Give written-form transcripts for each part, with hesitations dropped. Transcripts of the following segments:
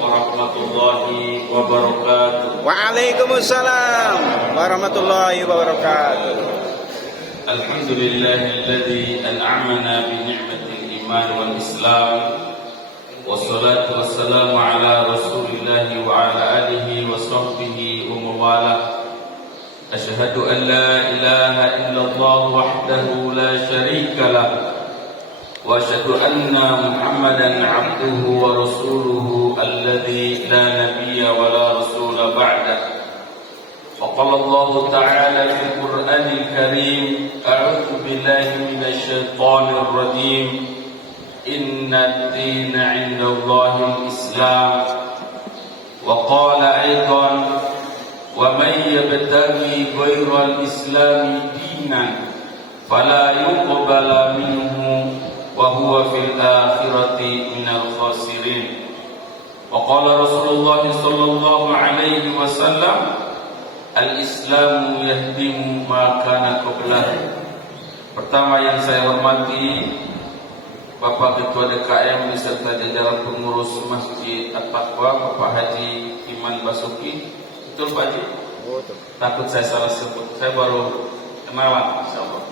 warahmatullahi wabarakatuh. Waalaikumsalam warahmatullahi wabarakatuh. Alhamdulillahilladzi an'amana bi ni'matil iman wal islam. Wassalatu wassalamu ala rasulillahi wa ala alihi wa sahbihi wa mawalah. Asyhadu an la ilaha illallah wahdahu la syarika lah. Wa asyhadu anna Muhammadan abduhu wa rasuluhu alladzi la nabiyya wa la rasula ba'dah. وقال الله تعالى في القرآن الكريم أعوذ بالله من الشيطان الرجيم إن الدين عند الله الإسلام وقال أيضا ومن يبتغي غير الإسلام دينا فلا يقبل منه وهو في الآخرة من الخاسرين وقال رسول الله صلى الله عليه وسلم Al-Islamu yahdimu ma kana qablah. Pertama yang saya hormati Bapak Ketua DKM beserta jajaran pengurus Masjid At-Taqwa, Bapak Haji Iman Basuki. Betul Pak Haji? Betul. Takut saya salah sebut. Saya baru kenalan insyaallah.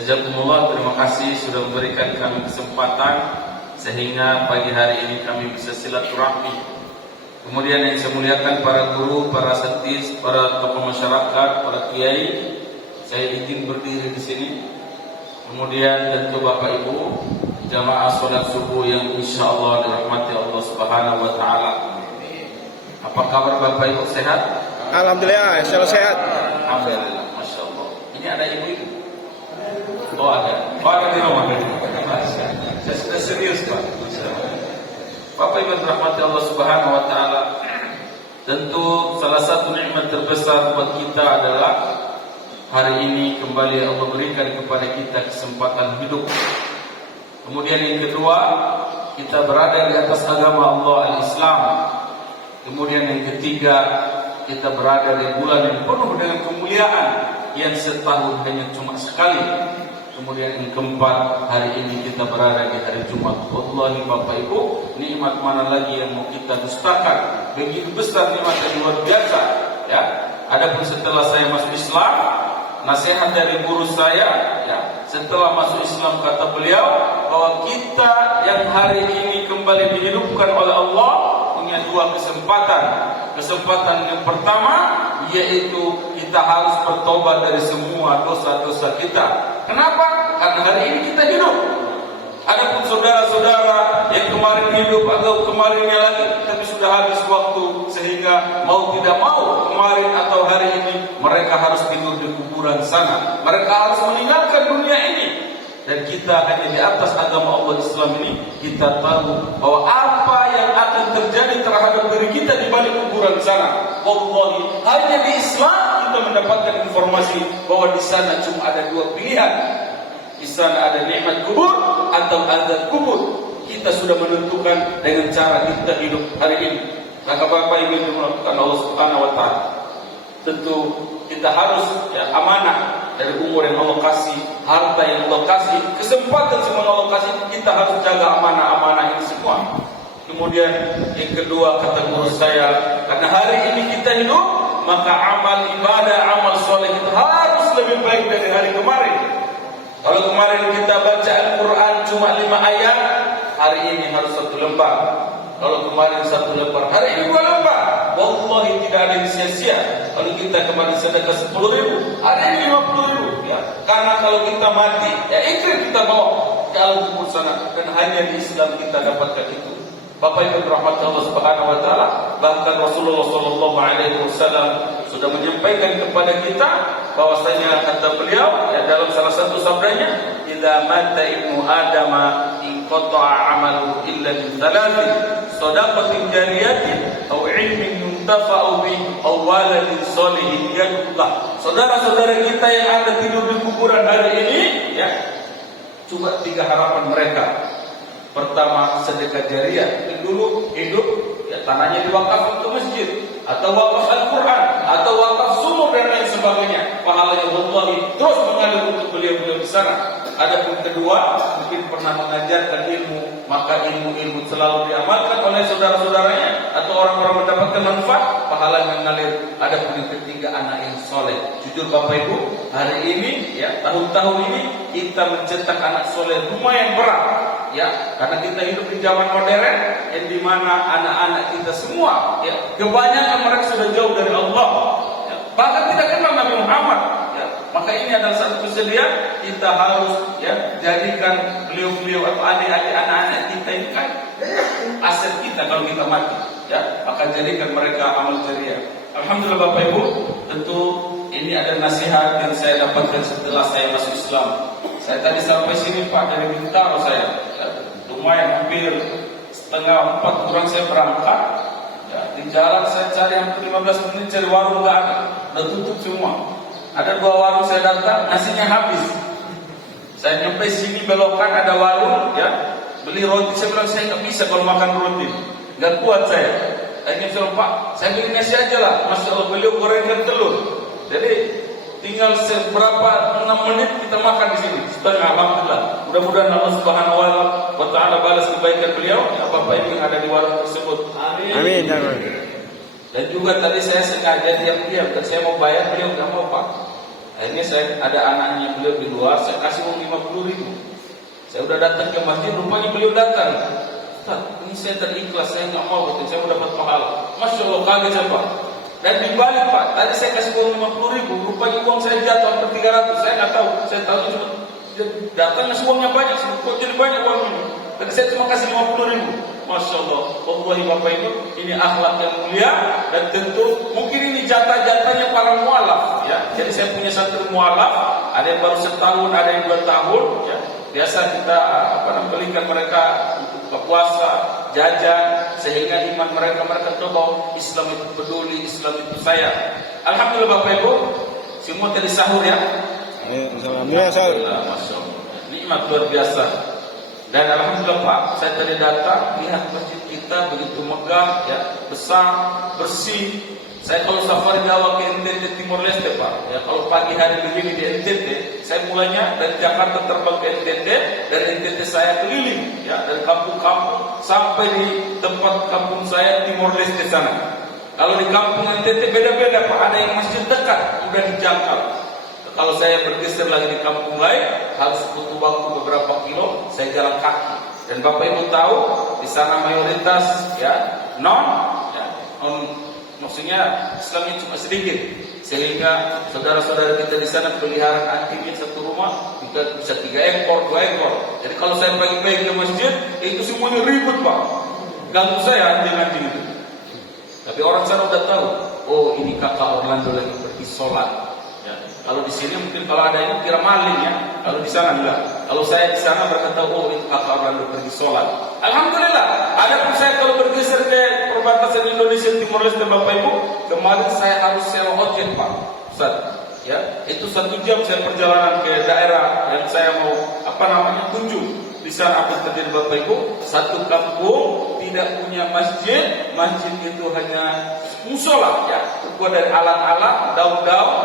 Jazakumullah, terima kasih sudah memberikan kami kesempatan sehingga pagi hari ini kami bisa silaturahmi. Kemudian yang saya muliakan para guru, para setis, para tokoh masyarakat, para kiai, saya izin berdiri di sini. Kemudian tentu Bapak Ibu, jamaah salat subuh yang insyaallah dirahmati Allah Subhanahu wa taala. Apa kabar Bapak Ibu, sehat? Alhamdulillah, insyaallah sehat. Alhamdulillah, masyaallah. Ini ada ibu-ibu? Oh ada. Oh ada di rumah. Saya sudah serius Pak. Bapak Ibu rahmati Allah Subhanahu wa taala. Tentu salah satu nikmat terbesar buat kita adalah hari ini kembali Allah berikan kepada kita kesempatan hidup. Kemudian yang kedua, kita berada di atas agama Allah Al-Islam. Kemudian yang ketiga, kita berada di bulan yang penuh dengan kemuliaan yang setahun hanya cuma sekali. Kemudian yang keempat, hari ini kita berada di hari Jumat. Wallahi Bapak Ibu, nikmat mana lagi yang mau kita dustakan? Begitu besar nikmat yang luar biasa. Ya, adapun setelah saya masuk Islam, nasihat dari guru saya, ya, setelah masuk Islam kata beliau bahwa kita yang hari ini kembali dihidupkan oleh Allah punya dua kesempatan. Kesempatan yang pertama yaitu kita harus bertobat dari semua dosa-dosa kita. Kenapa? Karena hari ini kita hidup. Adapun saudara-saudara yang kemarin hidup atau kemarinnya lagi tapi sudah habis waktu sehingga mau tidak mau kemarin atau hari ini mereka harus tidur di kuburan sana. Mereka harus meninggalkan dunia ini. Dan kita hanya di atas agama Allah Islam ini kita tahu bahwa apa yang akan terjadi terhadap diri kita di balik kuburan sana. Wallahi, hanya di Islam kita mendapatkan informasi bahwa di sana cuma ada dua pilihan. Di sana ada nikmat kubur atau azab kubur. Kita sudah menentukan dengan cara kita hidup hari ini. Maka Bapak Ibu yang dimulakan Allah Subhanahu wa taala, tentu kita harus amanah dari umur yang Allah kasih, harta yang Allah kasih, kesempatan semua yang Allah kasih, kita harus jaga amanah-amanah ini semua. Kemudian yang kedua kata guru saya, karena hari ini kita hidup, maka amal ibadah, amal soleh kita harus lebih baik dari hari kemarin. Kalau kemarin kita baca Al-Quran cuma 5 ayat, hari ini harus 1 lembar. Kalau kemarin 1 lembar, hari ini 2 lembar. Wallahi tidak ada yang sia-sia. Kalau kita kemarin sedekah 10.000, hari ini 50.000. Ya. Karena kalau kita mati, ya ikut kita bawa ke alam kubur sana. Dan hanya di Islam kita dapatkan itu. Bapak Ibu rahmat Allah Subhanahu wa taala, bahkan Rasulullah sallallahu alaihi wasallam sudah menyampaikan kepada kita bahwasanya kata beliau ya dalam salah satu sabdanya, "Idza mata ibnu Adam inqata'a 'amaluhu illa min thalathin, shadaqatin jariyatin aw 'ilmin yuntafa'u bihi aw waladin shalihin yad'ulah." Saudara-saudara kita yang ada tidur di kuburan hari ini ya, cuma 3 harapan mereka. Pertama, sedekah jariah. Dulu hidup ya tanahnya diwakaf untuk masjid atau wakaf Al-Quran atau wakaf sumur dan lain sebagainya. Pahalanya wallahi terus mengalir untuk beliau-beliau di sana. Adapun kedua, mungkin pernah mengajarkan ilmu, maka ilmu-ilmu selalu diamalkan oleh saudara-saudaranya atau pahala yang mengalir. Ada pun yang ketiga, anak yang soleh. Jujur Bapak Ibu, hari ini ya, tahun-tahun ini kita mencetak anak soleh lumayan berat ya, karena kita hidup di zaman modern yang dimana anak-anak kita semua ya, kebanyakan mereka sudah jauh dari Allah ya, bahkan tidak kenal Nabi Muhammad ya. Maka ini adalah satu kesedihan, kita harus ya jadikan beliau-beliau atau adik-adik anak-anak kita ini kan aset kita kalau kita mati ya, maka jadikan mereka amal jariah. Alhamdulillah Bapak Ibu, tentu ini ada nasihat yang saya dapatkan setelah saya masuk Islam. Saya tadi sampai sini Pak dari Bintaro saya ya, lumayan hampir setengah 4 kurang saya berangkat ya, di jalan saya cari hampir 15 menit cari warung nggak ada, udah tutup semua. Ada 2 warung saya datang, nasinya habis. Saya nyampe sini belokan ada warung ya, beli roti. Saya bilang saya nggak bisa kalau makan roti, nggak kuat saya. Akhirnya saya bilang Pak, saya beli nasi aja lah. Masya Allah, beliau gorengkan telur. Jadi tinggal seberapa 6 menit kita makan di sini. Setengah, alhamdulillah. Mudah-mudahan Allah Subhanahu wa Ta'ala balas kebaikan beliau ya, Bapak Ibu yang ada di warung tersebut. Amin. Amin. Dan juga tadi saya sengaja diam-diam, dan saya mau bayar, beliau nggak mau Pak. Akhirnya saya ada anaknya beliau di luar, saya kasih uang 50.000. Saya udah datang ke masjid, rupanya beliau datang. Ustaz, ini saya terikhlas, saya nggak mau, saya mau dapat pahala. Masya Allah, kaget saya Pak. Dan dibalik Pak, tadi saya kasih uang 50.000, rupanya uang saya jatuh hampir 300. Saya nggak tahu, saya tahu cuma datang ngasih uangnya banyak, kok jadi banyak uangnya. Tadi saya cuma kasih 50.000. Masya Allah, wallahi Bapak Ibu, ini akhlak yang mulia. Dan tentu mungkin ini jatah-jatahnya para mualaf ya. Jadi saya punya satu mualaf, ada yang baru setahun, ada yang 2 tahun ya. Biasa kita belikan mereka untuk buka puasa, jajan, sehingga iman mereka tahu bahwa Islam itu peduli, Islam itu sayang. Alhamdulillah Bapak Ibu, semua tadi sahur ya. Alhamdulillah sahur. Masya Allah, nikmat luar biasa. Dan alhamdulillah Pak, saya tadi datang lihat masjid kita begitu megah ya, besar, bersih. Saya kalau safari Jawa ke NTT Timor Leste Pak ya, kalau pagi hari begini di NTT, saya mulanya dari Jakarta terbang ke NTT, dari NTT saya keliling ya, dari kampung-kampung sampai di tempat kampung saya Timor Leste sana. Kalau di kampung NTT beda-beda Pak, ada yang masjid dekat, mudah dijangkau. Kalau saya bergeser lagi di kampung lain, harus butuh waktu beberapa kilo, saya jalan kaki. Dan Bapak Ibu tahu, di sana mayoritas ya maksudnya Islamnya cuma sedikit, sehingga saudara-saudara kita di sana peliharaan anjingnya satu rumah bisa 3 ekor, 2 ekor. Jadi kalau saya pagi-pagi ke masjid, itu semuanya ribut Pak, ganggu saya anjing-anjing itu. Tapi orang sana udah tahu, oh ini kakak Orlando lagi pergi sholat. Ya, kalau di sini mungkin kalau ada ini kira maling ya. Kalau di sana enggak. Kalau saya di sana berkata, oh itu kakak Orlando pergi sholat. Alhamdulillah. Adapun saya kalau bergeser ke perbatasan Indonesia Timor Leste Bapak Ibu, kemarin saya harus sewa ojek Pak Ustaz. Ya, itu 1 jam saya perjalanan ke daerah yang saya mau kunjung. Di sana apa terjadi Bapak Ibu? Satu kampung tidak punya masjid, masjid itu hanya musola ya, terbuat dari alang-alang, daun-daun,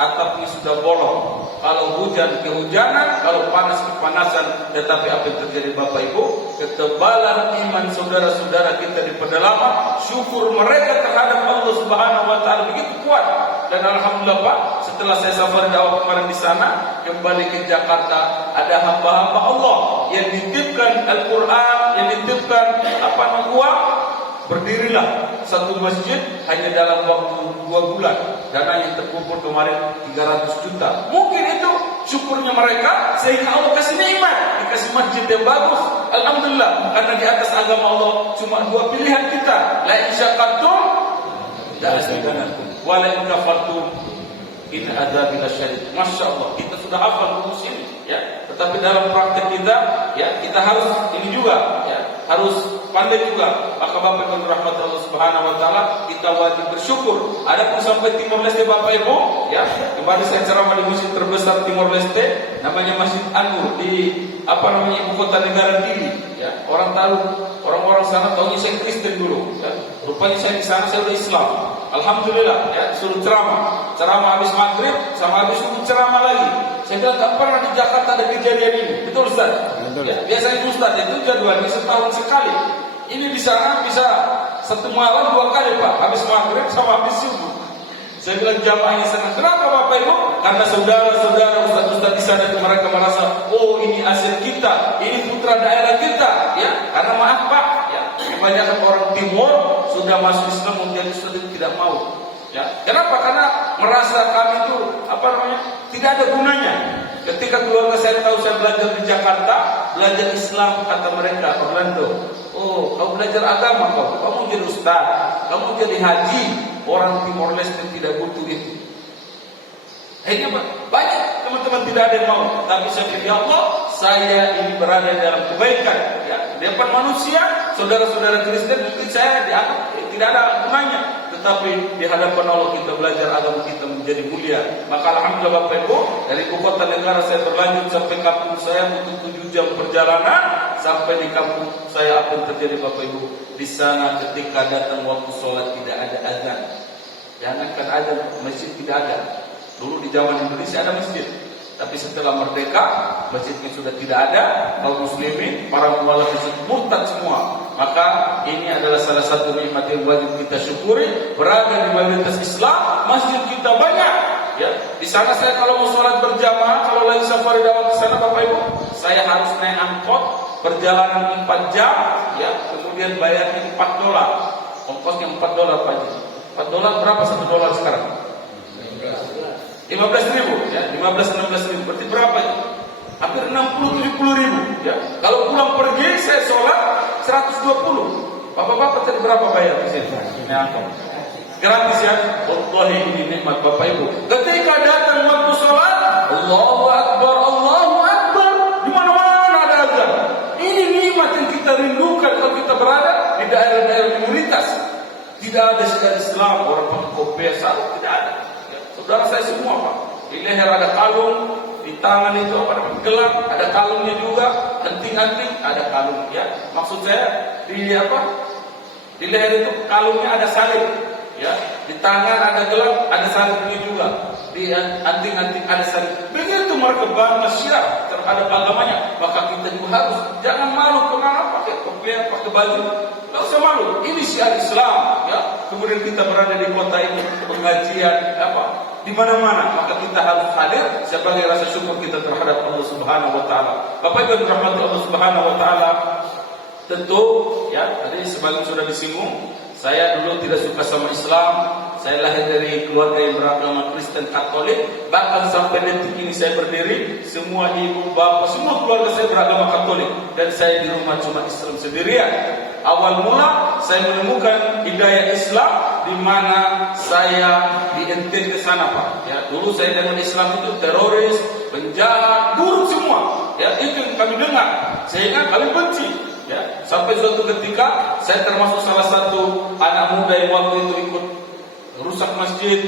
atapnya sudah bolong. Kalau hujan kehujanan, kalau panas kepanasan. Tetapi apa yang terjadi Bapak Ibu? Ketebalan iman saudara-saudara kita di pedalaman, syukur mereka terhadap Allah Subhanahu wa Ta'ala begitu kuat. Dan alhamdulillah Pak, setelah saya safari dakwah kemarin di sana, kembali ke Jakarta, ada hamba-hamba Allah yang dititipkan Al-Quran, yang dititipkan uang. Berdirilah satu masjid hanya dalam waktu 2 bulan. Dana yang terkumpul kemarin 300 juta. Mungkin itu syukurnya mereka, sehingga Allah kasih nikmat, dikasih masjid yang bagus. Alhamdulillah, karena di atas agama Allah cuma 2 pilihan kita. La in syakartum la azidannakum wa la in kafartum in adzabi lasyadid. Masya Allah, kita sudah hafal rumus ini ya. Tetapi dalam praktek kita ya, kita harus ini juga ya, harus pandai juga. Maka Bapak Ibu rahmat Allah Subhanahu wa Ta'ala, kita wajib bersyukur. Adapun sampai Timor Leste Bapak Ibu ya, kemarin saya ceramah di masjid terbesar Timor Leste, namanya Masjid Anur di ibu kota negara Dili ya. Orang tahu, orang-orang sana tahunya saya Kristen dulu ya. Rupanya saya di sana saya udah Islam. Alhamdulillah ya, suruh ceramah habis maghrib sama habis subuh ceramah lagi. Saya bilang tak pernah di Jakarta ada kejadian ini. Betul Ustaz? Ya, biasanya Ustaz itu jadwalnya setahun sekali. Ini di sana bisa satu malam 2 kali Pak, habis maghrib sama habis subuh. Saya bilang jamaahnya senang. Kenapa Bapak Ibu? Karena saudara-saudara ustaz-ustaz di sana mereka merasa, oh ini aset kita, ini putra daerah kita, ya. Karena maaf Pak, ya, kebanyakan orang timur sudah masuk Islam menjadi ustaz tidak mau. Ya, kenapa? Karena merasa kami itu tidak ada gunanya. Ketika keluarga saya tahu saya belajar di Jakarta, belajar Islam, kata mereka, Orlando, oh kau belajar agama kamu jadi ustaz, kamu jadi haji. Orang Timor Leste tidak butuh itu. Akhirnya banyak teman-teman tidak ada yang mau. Tapi saya bilang, ya Allah, saya ini berada dalam kebaikan. Ya, di depan manusia, saudara-saudara Kristen mungkin saya dianggap tidak ada gunanya. Tetapi di hadapan Allah kita belajar agama kita menjadi mulia. Maka alhamdulillah Bapak Ibu, dari ibu kota negara saya berlanjut sampai kampung saya butuh 7 jam perjalanan. Sampai di kampung saya apa yang terjadi Bapak Ibu? Di sana ketika datang waktu sholat tidak ada azan. Jangankan azan, masjid tidak ada. Dulu di zaman Indonesia ada masjid. Tapi setelah merdeka, masjidnya sudah tidak ada. Kaum muslimin, para mualaf murtad semua. Maka ini adalah salah satu nikmat yang wajib kita syukuri. Berada di mayoritas Islam, masjid kita banyak. Ya, di sana saya kalau mau sholat berjamaah, kalau lagi safari dakwah ke sana Bapak Ibu, saya harus naik angkot, perjalanan 4 jam, ya, kemudian bayarnya $4. Ongkosnya $4 Pak. $4 berapa $1 sekarang? 15.000, ya, 15-16.000. Berarti berapa itu? Hampir 60-70 ribu. Ya. Kalau pulang pergi saya sholat 120. Bapak-bapak tadi berapa bayar di sini? Ini angkot. Gratis ya. Wallahi ini nikmat Bapak Ibu. Ketika datang waktu sholat, Allahu Akbar, Allahu Akbar. Di mana-mana ada azan. Ini nikmat yang kita rindukan kalau kita berada di daerah-daerah minoritas. Tidak ada sekali Islam, orang pakai kopiah sarung, tidak ada. Ya. Saudara saya semua Pak. Di leher ada kalung, di tangan itu gelang, ada kalungnya juga, anting-anting, ada kalung. Ya, maksud saya di leher itu kalungnya ada salib. Ya, di tangan ada gelang, ada salibnya juga. Di anting-anting ada salib. Begitu mereka bangga syiar terhadap agamanya, maka kita juga harus jangan malu kemana pakai kopiah, pakai baju. Tidak usah malu. Ini syiar Islam. Ya, kemudian kita berada di kota ini pengajian di mana-mana, maka kita harus hadir sebagai rasa syukur kita terhadap Allah Subhanahu Wa Taala. Bapak Ibu rahmat Allah Subhanahu Wa Taala, tentu ya tadi sebagian sudah disinggung. Saya dulu tidak suka sama Islam. Saya lahir dari keluarga yang beragama Kristen Katolik. Bahkan sampai detik ini saya berdiri, semua ibu, bapak, semua keluarga saya beragama Katolik. Dan saya di rumah cuma Islam sendirian. Awal mula saya menemukan hidayah Islam di mana saya di NTT sana Pak. Ya, dulu saya dengan Islam itu teroris, penjahat, buruk semua. Ya, itu yang kami dengar. Sehingga kami benci. Ya, sampai suatu ketika saya termasuk salah satu anak muda yang waktu itu ikut rusak masjid,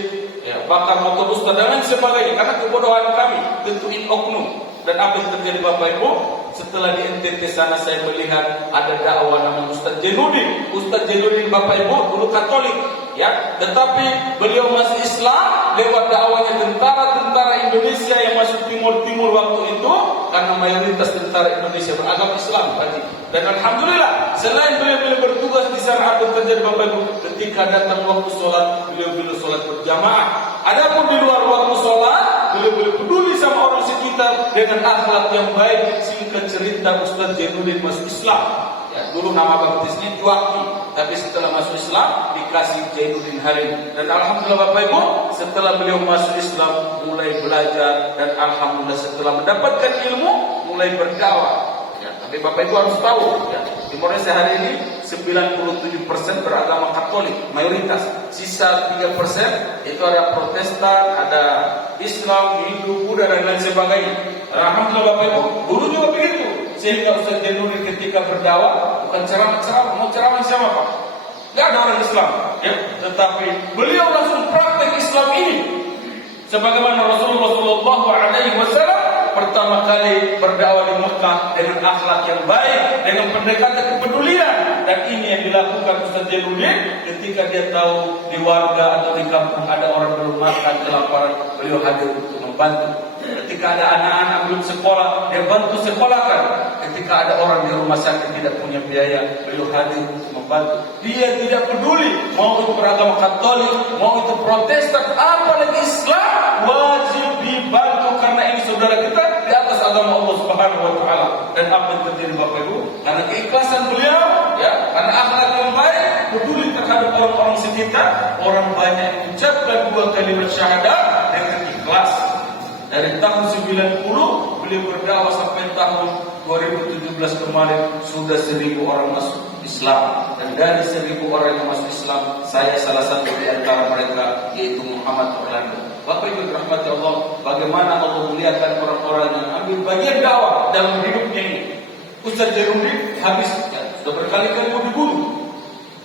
ya, bakar motor ustaz dan lain sebagainya karena kebodohan kami, tentuin oknum. Dan apa yang terjadi Bapak Ibu? Setelah di NTT sana saya melihat ada dakwah nama Ustaz Jainuddin. Ustaz Jainuddin Bapak Ibu dulu Katolik, ya, tetapi beliau masih Islam lewat dakwahnya tentara-tentara Indonesia yang masuk timur waktu itu karena mayoritas tentara Indonesia beragama Islam tadi. Dan alhamdulillah selain beliau bertugas di sana apa terjadi Bapak Ibu? Ketika datang waktu sholat beliau sholat berjamaah. Adapun di luar waktu sholat beliau peduli sama orang sekitar dengan akhlak yang baik. Singkat cerita Ustaz Jainuddin masuk Islam. Ya, dulu nama baptisnya Juwaki, tapi setelah masuk Islam dikasih Jainuddin Halim. Dan alhamdulillah Bapak Ibu, setelah beliau masuk Islam mulai belajar dan alhamdulillah setelah mendapatkan ilmu mulai berdakwah. Ya, tapi Bapak Ibu harus tahu, ya, di Indonesia hari ini 97% beragama Katolik mayoritas, sisa 3% itu ada Protestan, ada Islam, Hindu, Buddha dan lain sebagainya. Alhamdulillah Bapak Ibu, dulu juga begitu. Sehingga Ustaz Jainuddin ketika berdakwah bukan ceramah, mau ceramah siapa Pak? Tidak ada orang Islam, ya. Tetapi beliau langsung praktek Islam ini, sebagaimana Rasulullah SAW pertama kali berdakwah di Mekah dengan akhlak yang baik, dengan pendekatan kepedulian. Dan ini yang dilakukan Ustaz Jainuddin ketika dia tahu di warga atau di kampung ada orang belum makan kelaparan, beliau hadir untuk membantu. Ketika Ketika ada anak-anak belum sekolah, dia bantu sekolahkan. Ketika ada orang di rumah sakit tidak punya biaya, beliau hadir membantu. Dia tidak peduli mau itu beragama Katolik, mau itu Protestan, apalagi Islam, wajib dibantu karena ini saudara kita di atas agama Allah Subhanahu wa taala. Dan apa yang terjadi Bapak Ibu? Karena keikhlasan beliau, ya, karena akhlak yang baik, peduli terhadap orang-orang sekitar, orang banyak yang mengucapkan 2 kalimat syahadat dengan ikhlas. Dari tahun 90 beliau berdakwah sampai tahun 2017 kemarin sudah 1000 orang masuk Islam. Dan dari 1000 orang yang masuk Islam, saya salah satu di antara mereka, yaitu Muhammad Orlando. Bapak Ibu dirahmati Allah, bagaimana Allah muliakan orang-orang yang ambil bagian dakwah dalam hidupnya ini. Ustaz Jairudin habis, ya, sudah berkali-kali mau dibunuh,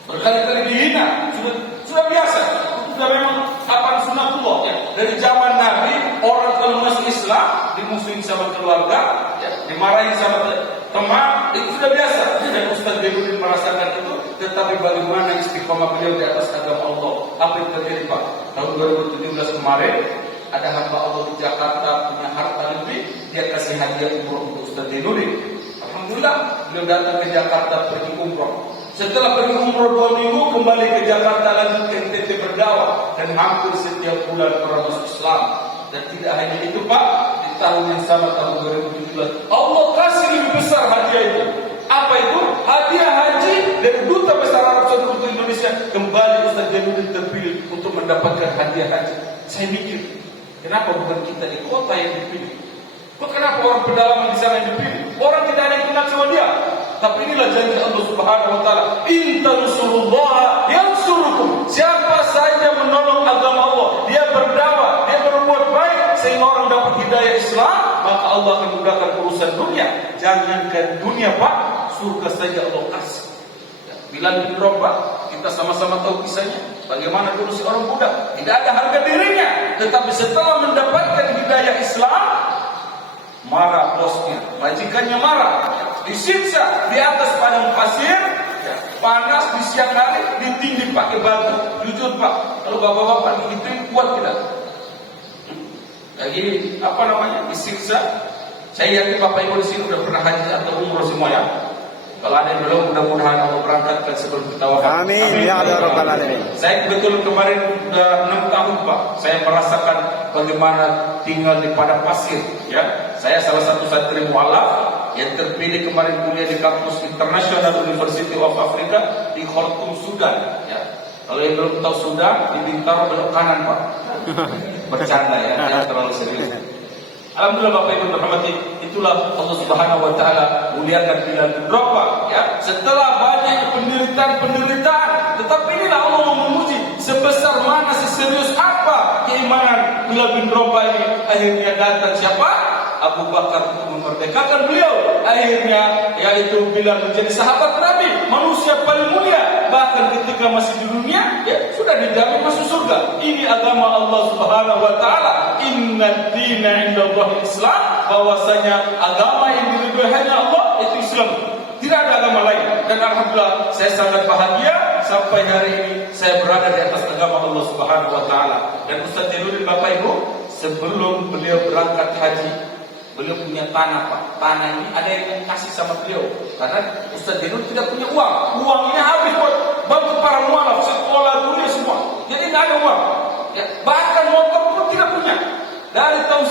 berkali-kali dihina, sudah biasa. Sudah memang apa sunatullah, ya. Dari zaman Nabi, orang kalau masuk Islam dimusuhin sama keluarga, ya, dimarahin sama teman, itu sudah biasa. Dan Ustaz Jairudin merasakan itu. Tetapi bagaimana istiqomah beliau di atas agama Allah? Apa yang terjadi Pak? Tahun 2017 kemarin ada hamba Allah di Jakarta punya harta lebih, dia kasih hadiah umroh untuk Ustaz Jairudin. Alhamdulillah beliau datang ke Jakarta pergi umroh. Setelah pergi umroh 2 minggu kembali ke Jakarta lanjut ke NTT berdakwah, dan hampir setiap bulan orang masuk Islam. Dan tidak hanya itu Pak, di tahun yang sama tahun 2017 Allah kasih lebih besar hadiah itu. Apa itu? Hadiah haji dari Duta Besar Arab Saudi untuk Indonesia. Kembali Ustaz Jairudin terpilih untuk mendapatkan hadiah haji. Saya mikir, kenapa bukan kita di kota yang dipilih? Kenapa orang pedalaman di sana yang dipilih? Orang tidak ada yang kenal sama dia. Tapi inilah janji Allah Subhanahu wa taala, "In tansurullaha yansurukum." Siapa saja menolong agama Allah, dia berdakwah, dia berbuat baik sehingga orang dapat hidayah Islam, maka Allah akan mudahkan urusan dunia. Jangankan dunia Pak, surga saja Allah kasih. Bilal bin Rabah, kita sama-sama tahu kisahnya. Bagaimana dulu seorang budak, tidak ada harga dirinya, tetapi setelah mendapatkan hidayah Islam, marah bosnya, majikannya marah, disiksa di atas padang pasir, panas di siang hari, ditindih pakai batu. Jujur Pak, kalau bapak-bapak digituin kuat tidak? Lagi apa namanya, disiksa. Saya yakin Bapak Ibu di sini udah pernah haji atau umroh semua ya. Kalau ada yang belum, mudah-mudahan Allah berangkatkan sebelum kita wafat. Amin ya rabbal alamin. Saya kebetulan kemarin udah 6 tahun Pak, saya merasakan bagaimana tinggal di padang pasir. Ya, saya salah satu santri mualaf yang terpilih kemarin kuliah di kampus International University of Africa di Khartoum, Sudan. Ya, kalau yang belum tahu Sudan, di Bintaro belok kanan Pak. Bercanda ya, jangan terlalu serius. Alhamdulillah Bapak Ibu terhormati, itulah Allah Subhanahu wa taala muliakan Bilal bin Rabah, ya. Setelah banyak penderitaan, tetapi inilah Allah memuji sebesar mana, seserius apa keimanan Bilal bin Rabah ini. Akhirnya datang siapa? Abu Bakar untuk memerdekakan beliau. Akhirnya yaitu Bilal menjadi sahabat Nabi, manusia paling mulia. Bahkan ketika masih di dunia, ya, sudah dijamin masuk surga. Ini agama Allah Subhanahu wa taala. Inna dina indallahi Islam, bahwasanya agama yang diridhoi hanya Allah itu Islam. Tidak ada agama lain. Dan alhamdulillah saya sangat bahagia sampai hari ini saya berada di atas agama Allah Subhanahu wa taala. Dan Ustaz Jairudin Bapak Ibu, sebelum beliau berangkat haji, beliau punya tanah Pak. Tanah ini ada yang kasih sama beliau, karena Ustaz Jairudin tidak punya uang. Uangnya habis buat bantu para mualaf, sekolah kuliah semua. Jadi tidak ada uang. Ya, bahkan motor pun tidak punya. Dari tahun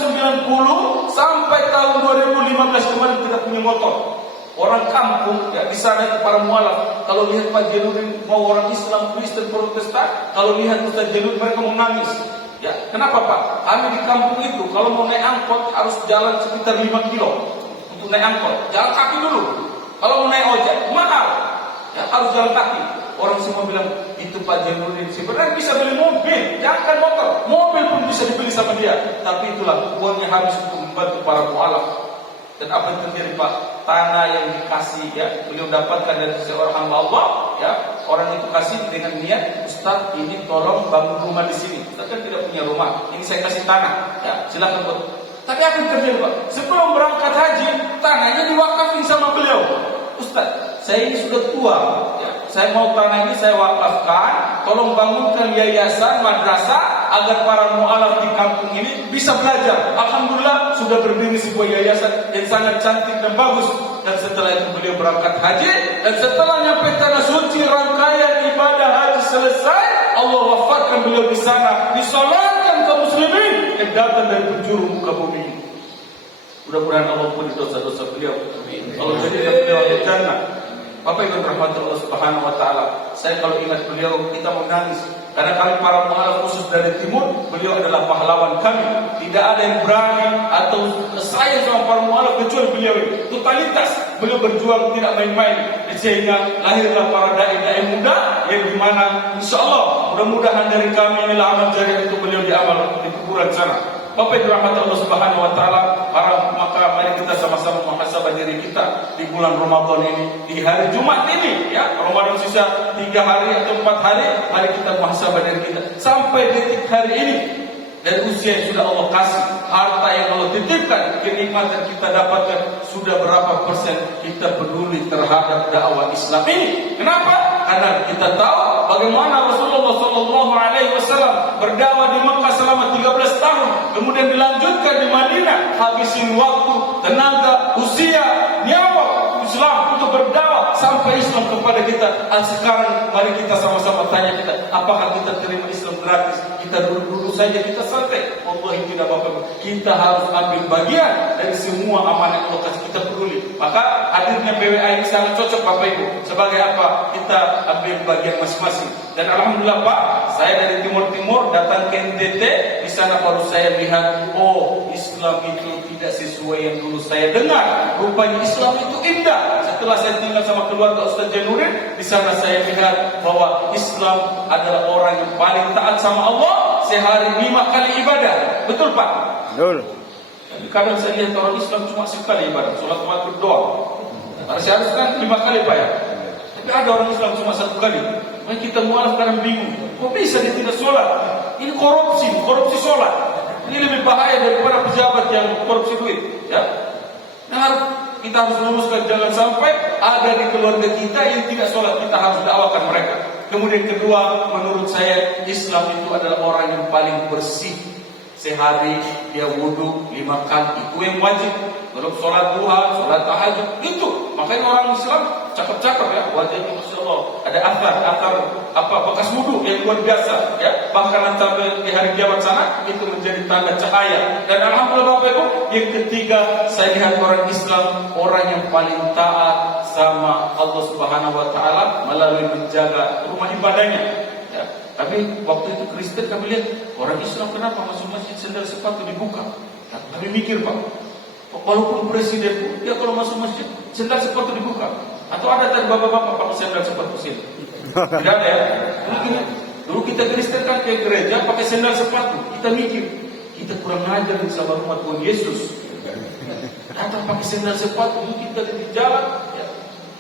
90 sampai tahun 2015 kemarin tidak punya motor. Orang kampung, ya, di sana itu para mualaf, kalau lihat Pak Jairudin, mau orang Islam, Kristen, Protestan, kalau lihat Ustaz Jairudin mereka menangis. Ya, kenapa Pak? Kami di kampung itu kalau mau naik angkot harus jalan sekitar 5 kilo untuk naik angkot. Jalan kaki dulu. Kalau mau naik ojek mahal, ya, harus jalan kaki. Orang semua bilang itu Pak Jairudin sebenarnya bisa beli mobil, jangan motor. Mobil pun bisa dibeli sama dia. Tapi itulah uangnya habis untuk membantu para mualaf. Dan apa yang terjadi Pak? Tanah yang dikasih, ya, beliau dapatkan dari seorang hamba Allah, ya. Orang itu kasih dengan niat, Ustaz ini tolong bangun rumah di sini. Ustaz kan tidak punya rumah, ini saya kasih tanah, ya, silakan buat. Tapi apa yang terjadi Pak? Sebelum berangkat haji, tanahnya diwakafin sama beliau. Ustaz, saya ini sudah tua, ya. Saya mau tanah ini saya wakafkan tolong bangunkan yayasan, madrasah agar para mu'alaf di kampung ini bisa belajar. Alhamdulillah sudah berdiri sebuah yayasan yang sangat cantik dan bagus. Dan setelah itu beliau berangkat haji, dan setelah nyampe tanah suci, rangkaian ibadah haji selesai, Allah wafatkan beliau di sana, disolatkan kaum muslimin yang datang dari penjuru muka bumi. Mudah-mudahan Allah ampuni dosa-dosa beliau. Allah jadikan beliau ahli jannah. Bapak Ibu rahmat Allah Subhanahu wa taala. Saya kalau ingat beliau kita menangis. Karena kami para mu'alaf khusus dari timur, beliau adalah pahlawan kami. Tidak ada yang berani atau sayang sama para mu'alaf kecuali beliau ini. Totalitas beliau berjuang tidak main-main. Sehingga lahirlah para dai-dai muda yang dimana insyaallah mudah-mudahan dari kami inilah amal jariah untuk beliau diamal di kuburan sana. Bapak Ibu rahmat Allah Subhanahu wa taala, maka mari kita sama-sama muhasabah diri kita di bulan Ramadan ini, di hari Jumat ini ya. Ramadan sisa 3 hari atau 4 hari, mari kita muhasabah diri kita sampai detik hari ini. Dan usia yang sudah Allah kasih, harta yang Allah titipkan, kenikmatan kita dapatkan, sudah berapa persen kita peduli terhadap dakwah Islam ini? Kenapa? Karena kita tahu bagaimana Rasulullah SAW berdakwah di Mekah selama 13 tahun, kemudian dilanjutkan di Madinah, habisin waktu, tenaga, usia, nyawa Islam untuk berdakwah sampai Islam kepada kita. Sekarang mari kita sama-sama tanya kita, apakah kita terima Islam gratis? Kita duduk-duduk saja, kita santai. Wallahi tidak apa-apa. Kita harus ambil bagian dari semua amanah yang Allah kasih, kita peduli. Maka hadirnya BWA ini sangat cocok Bapak Ibu. Sebagai apa? Kita ambil bagian masing-masing. Dan alhamdulillah Pak, saya dari timur-timur datang ke NTT. Di sana baru saya lihat, oh Islam itu tidak sesuai yang dulu saya dengar. Rupanya Islam itu indah. Setelah saya tinggal sama keluarga Ustaz Janurin, di sana saya lihat bahwa Islam adalah orang yang paling taat sama Allah. Sehari 5 kali ibadah. Betul Pak? Betul. Kadang saya lihat orang Islam cuma sekali ibadah, sholat maghrib doang. Harusnya kan 5 kali Pak ya. Tapi ada orang Islam cuma 1 kali. Maka kita mualaf kadang bingung. Kok bisa dia tidak sholat? Ini korupsi sholat. Ini lebih bahaya daripada pejabat yang korupsi duit. Ya. Nah, kita harus luruskan, jangan sampai ada di keluarga kita yang tidak sholat. Kita harus dakwakan mereka. Kemudian kedua, menurut saya Islam itu adalah orang yang paling bersih. Sehari dia wudhu 5 kali, itu yang wajib. Belum sholat duha, sholat tahajud, itu. Makanya orang Islam cakep-cakep ya, wajahnya Masya Allah. Ada akar bekas wudhu yang luar biasa ya. Bahkan sampai di hari kiamat sana itu menjadi tanda cahaya. Dan alhamdulillah Bapak Ibu, yang ketiga saya lihat orang Islam, orang yang paling taat sama Allah Subhanahu wa taala melalui menjaga rumah ibadahnya. Ya. Tapi waktu itu Kristen kami lihat orang Islam kenapa masuk masjid sendal sepatu dibuka. Ya, kami mikir Pak, walaupun presiden pun dia kalau masuk masjid sendal sepatu dibuka. Atau ada tadi bapak-bapak pakai sendal sepatu sini? Tidak ada ya. Dulu kita Kristen kan ke gereja pakai sendal sepatu. Kita mikir kita kurang ajar sama umat Tuhan Yesus. Datang pakai sendal sepatu, kita di jalan. Ya.